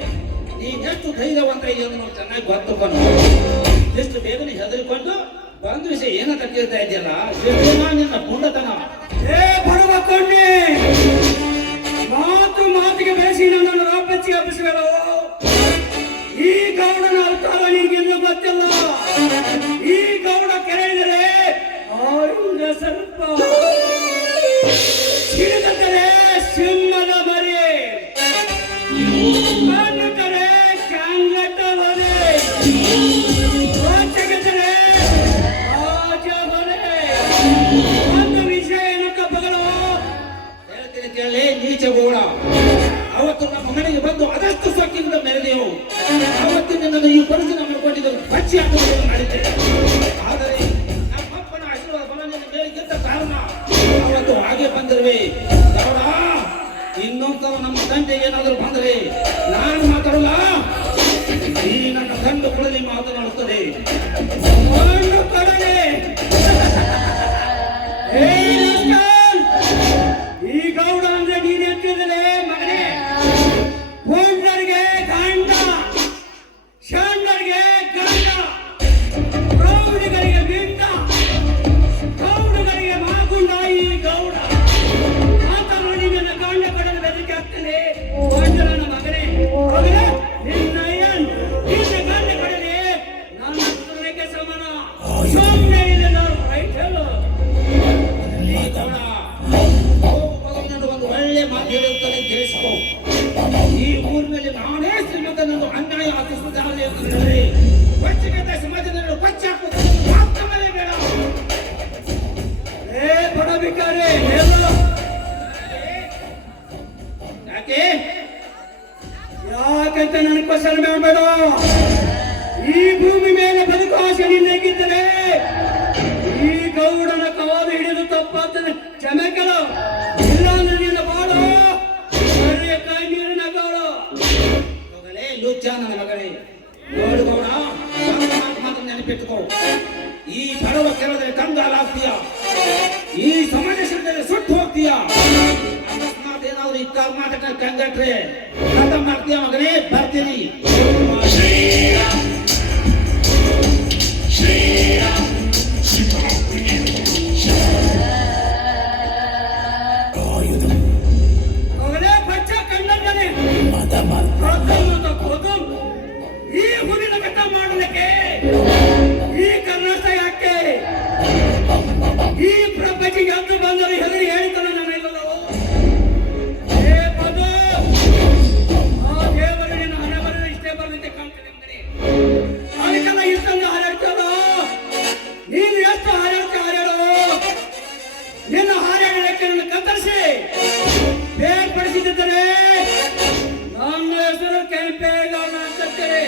ನೀನೆಷ್ಟು ಧೈರ್ಯವಂತ ಇದೆಯನ್ನು ಚೆನ್ನಾಗಿ ಗೊತ್ತುಕೊಂಡು ಎಷ್ಟು ಬೇಗನೆ ಹೆದರಿಕೊಂಡು ಬಂದ ವಿಷಯ ಏನಂತ ಕೇಳ್ತಾ ಇದೆಯಲ್ಲ, ನಿನ್ನ ಪುಂಡತನ. ಬರುವ ಕೊಂಡಿ ಮಾತಿಗೆ ಬೇಸಿ ನನ್ನನ್ನು ರಾಪಚ್ಚಿ ಹಬ್ಬಿಸಬೇಡ. ಈ ಗೌಡನ ಅವತಾರ ನಿನಗಿನ್ನೂ ಗೊತ್ತಿಲ್ಲ. ಈ ಗೌಡ ಕೆರೆಯಿದರೆ ಆಯುಧ ಸರ್ಪ, ಸಿಡಿದರೆ ಸಿಂಹದ ಮರಿ, ಕಣ್ಣುತ್ತರೆ ಶಾಂಗಟ ಹೊರೆ, ರೋಚಕದರೆ ರಾಜ ಹೊರೆ. ಒಂದು ವಿಷಯ ಏನು ಕಪ್ಪಗಳು ಹೇಳ್ತೀನಿ ಕೇಳಿ ನೀಚ ಗೌಡ. ಅವತ್ತು ನಮ್ಮ ಮನೆಗೆ ಬಂದು ಅದಷ್ಟು ಸೊಕ್ಕಿನಿಂದ ಮೆರೆದೆವು. ಅವತ್ತಿನಿಂದ ಈ ಪರಿಸ್ಥಿತಿ ಮಾಡಿಕೊಂಡಿದ್ದನ್ನು ಬಚ್ಚಿ ಹಾಕುವುದನ್ನು ಮಾಡಿದ್ದೇವೆ. ಆದರೆ ನಮ್ಮಪ್ಪನ ಆಶೀರ್ವಾದ ಬಲ ನಿನ್ನ ಮೇಲಿಗಿದ್ದ ಕಾರಣ ಅವತ್ತು ಹಾಗೆ ಬಂದಿರುವೆ. ಗೌಡ, ಇನ್ನೊಂದ್ಸಲ ನಮ್ಮ ತಂದೆ ಏನಾದರೂ ಬಂದರೆ ನಾನು ಮಾತಾಡಲ್ಲ, ಈ ನನ್ನ ಗಂಡು ಕೊಡಲಿ ಮಾತನಾಡುತ್ತದೆ. ಮಣ್ಣು ಕೊಡಲಿ. ಈ ಗೌಡ ಅಂದ್ರೆ ನೀನು ಎತ್ತಿದರೆ ಮಗನೇ. ಪೂರ್ಣರಿಗೆ ಗಂಡ, ಶಾಂಡರಿಗೆ ಗಂಡ, ಪ್ರೌಢಿಗರಿಗೆ ಬಿಂಡ, ಗೌಡಗಳಿಗೆ ಮಾಗುಂಡ. ಈ ಗೌಡ ಮಾತನಾಡಿ ನನ್ನ ಗಂಡ ಕಡಲು ಬೆದರಿಕೆ ಆಗ್ತದೆ. ಗಂಡನ ಮಗನೇ, ಮಗನೇ ನಿನ್ನಯ್ಯನ್ ನಿನ್ನ ಗಂಡ ಕಡಲೆ ನನ್ನ ಪುತ್ರನಿಗೆ ಸಮಾನ. ಸುಮ್ಮನೆ ಇದೆ ನಾನು ರೈಟ್ ಹೇಳು. ಈ ಗೌಡ ಒಂದು ಒಳ್ಳೆ ಮಾತು ಹೇಳುತ್ತದೆ, ಕೇಳಿಸಿಕೊ. ಈ ಊರಿನಲ್ಲಿ ನಾನೇ ಶ್ರೀಮಂತನನ್ನು ಅನ್ಯಾಯ ಆಚರಿಸುತ್ತಿದ್ದಾರೆ ಎಂದು ಹೇಳಿದರೆ ಪಶ್ಚಿಮದ ಸಮಾಜದಲ್ಲಿ ಪಚ್ಚ ಹಾಕುವುದನ್ನು ಮಾತ್ರವೇ ಬೇಡ. ಏ ಬಡ ಭಿಕಾರಿ ಹೇಳು. ಯಾಕೆ ಯಾಕಂತ ನನ್ನ ಕ್ವಶನ್ ಮಾಡಬೇಡ. ಈ ಭೂಮಿ ಮೇಲೆ ಬದುಕು ಆಸೆ ನಿನ್ನಗಿದ್ದರೆ ಈ ಗೌಡನ ಕಾಲು ಹಿಡಿದು ತಪ್ಪಾಗ್ತದೆ. ಕ್ಷಮೆಕಲು ಇಲ್ಲ ಅಂದ್ರೆ ನಿನ್ನ ಬಾಳು ಒಳ್ಳೆಯ ಕೈ ನೀರಿನ ಗೌಡ. ಹೋಗಲೇ ಲುಚ್ಚ ನನ್ನ ಮಗಳೇ. ನೋಡು ಗೌಡ, ಒಂದು ಮಾತು ನೆನಪಿಟ್ಟುಕೋ. ಈ ಬಡವ ಕೆಳದಲ್ಲಿ ಕಂಗಾಲಾಗ್ತೀಯ, ಈ ಸಮಾಜ ಶಿಲ್ಪದಲ್ಲಿ ಸುಟ್ಟು ಹೋಗ್ತೀಯ. ಅಕಸ್ಮಾತ್ ಏನಾದ್ರು ಈ ಕರ್ನಾಟಕ ಕಂಗಟ್ರೆ ಕಥ ಮಾಡ್ತೀಯ ಮಗನೇ. ಬರ್ತೀನಿ. ಹೋಗಲೇ ಬಚ್ಚ ಕಣ್ಣಂಗನೆ ಈ ಹುಲಿನ ಕಥ ಮಾಡಲಿಕ್ಕೆ ಈ ಕರ್ನಾಟಕ ಯಾಕೆ? ಈ ಪ್ರಪಂಚಕ್ಕೆ ಎಂದು ಬಂದರೆ ಹೆದರಿ ಹೇಳಿಕೊಳ್ಳ ನನ್ನೆಲ್ಲವೂ. ಏ ಪದ, ಆ ದೇವರು ನಿನ್ನ ಹಣೆ ಬರಲು ಇಷ್ಟೇ ಬರದಂತೆ ಕಾಣ್ತದೆ ಮಗನೇ. ಅದಕ್ಕೆಲ್ಲ ಇಷ್ಟೊಂದು ಹಾರಾಡ್ತದ. ನೀನು ಎಷ್ಟು ಹಾರಾಡು. ನಿನ್ನ ಹಾರಾಡಲಿಕ್ಕೆ ನನ್ನ ಕತ್ತರಿಸಿ ಬೇರ್ಪಡಿಸಿದ್ದರೆ ನನ್ನ ಹೆಸರು ಕೆಂಪೇಗೌಡ ಅಂತೇಳಿ.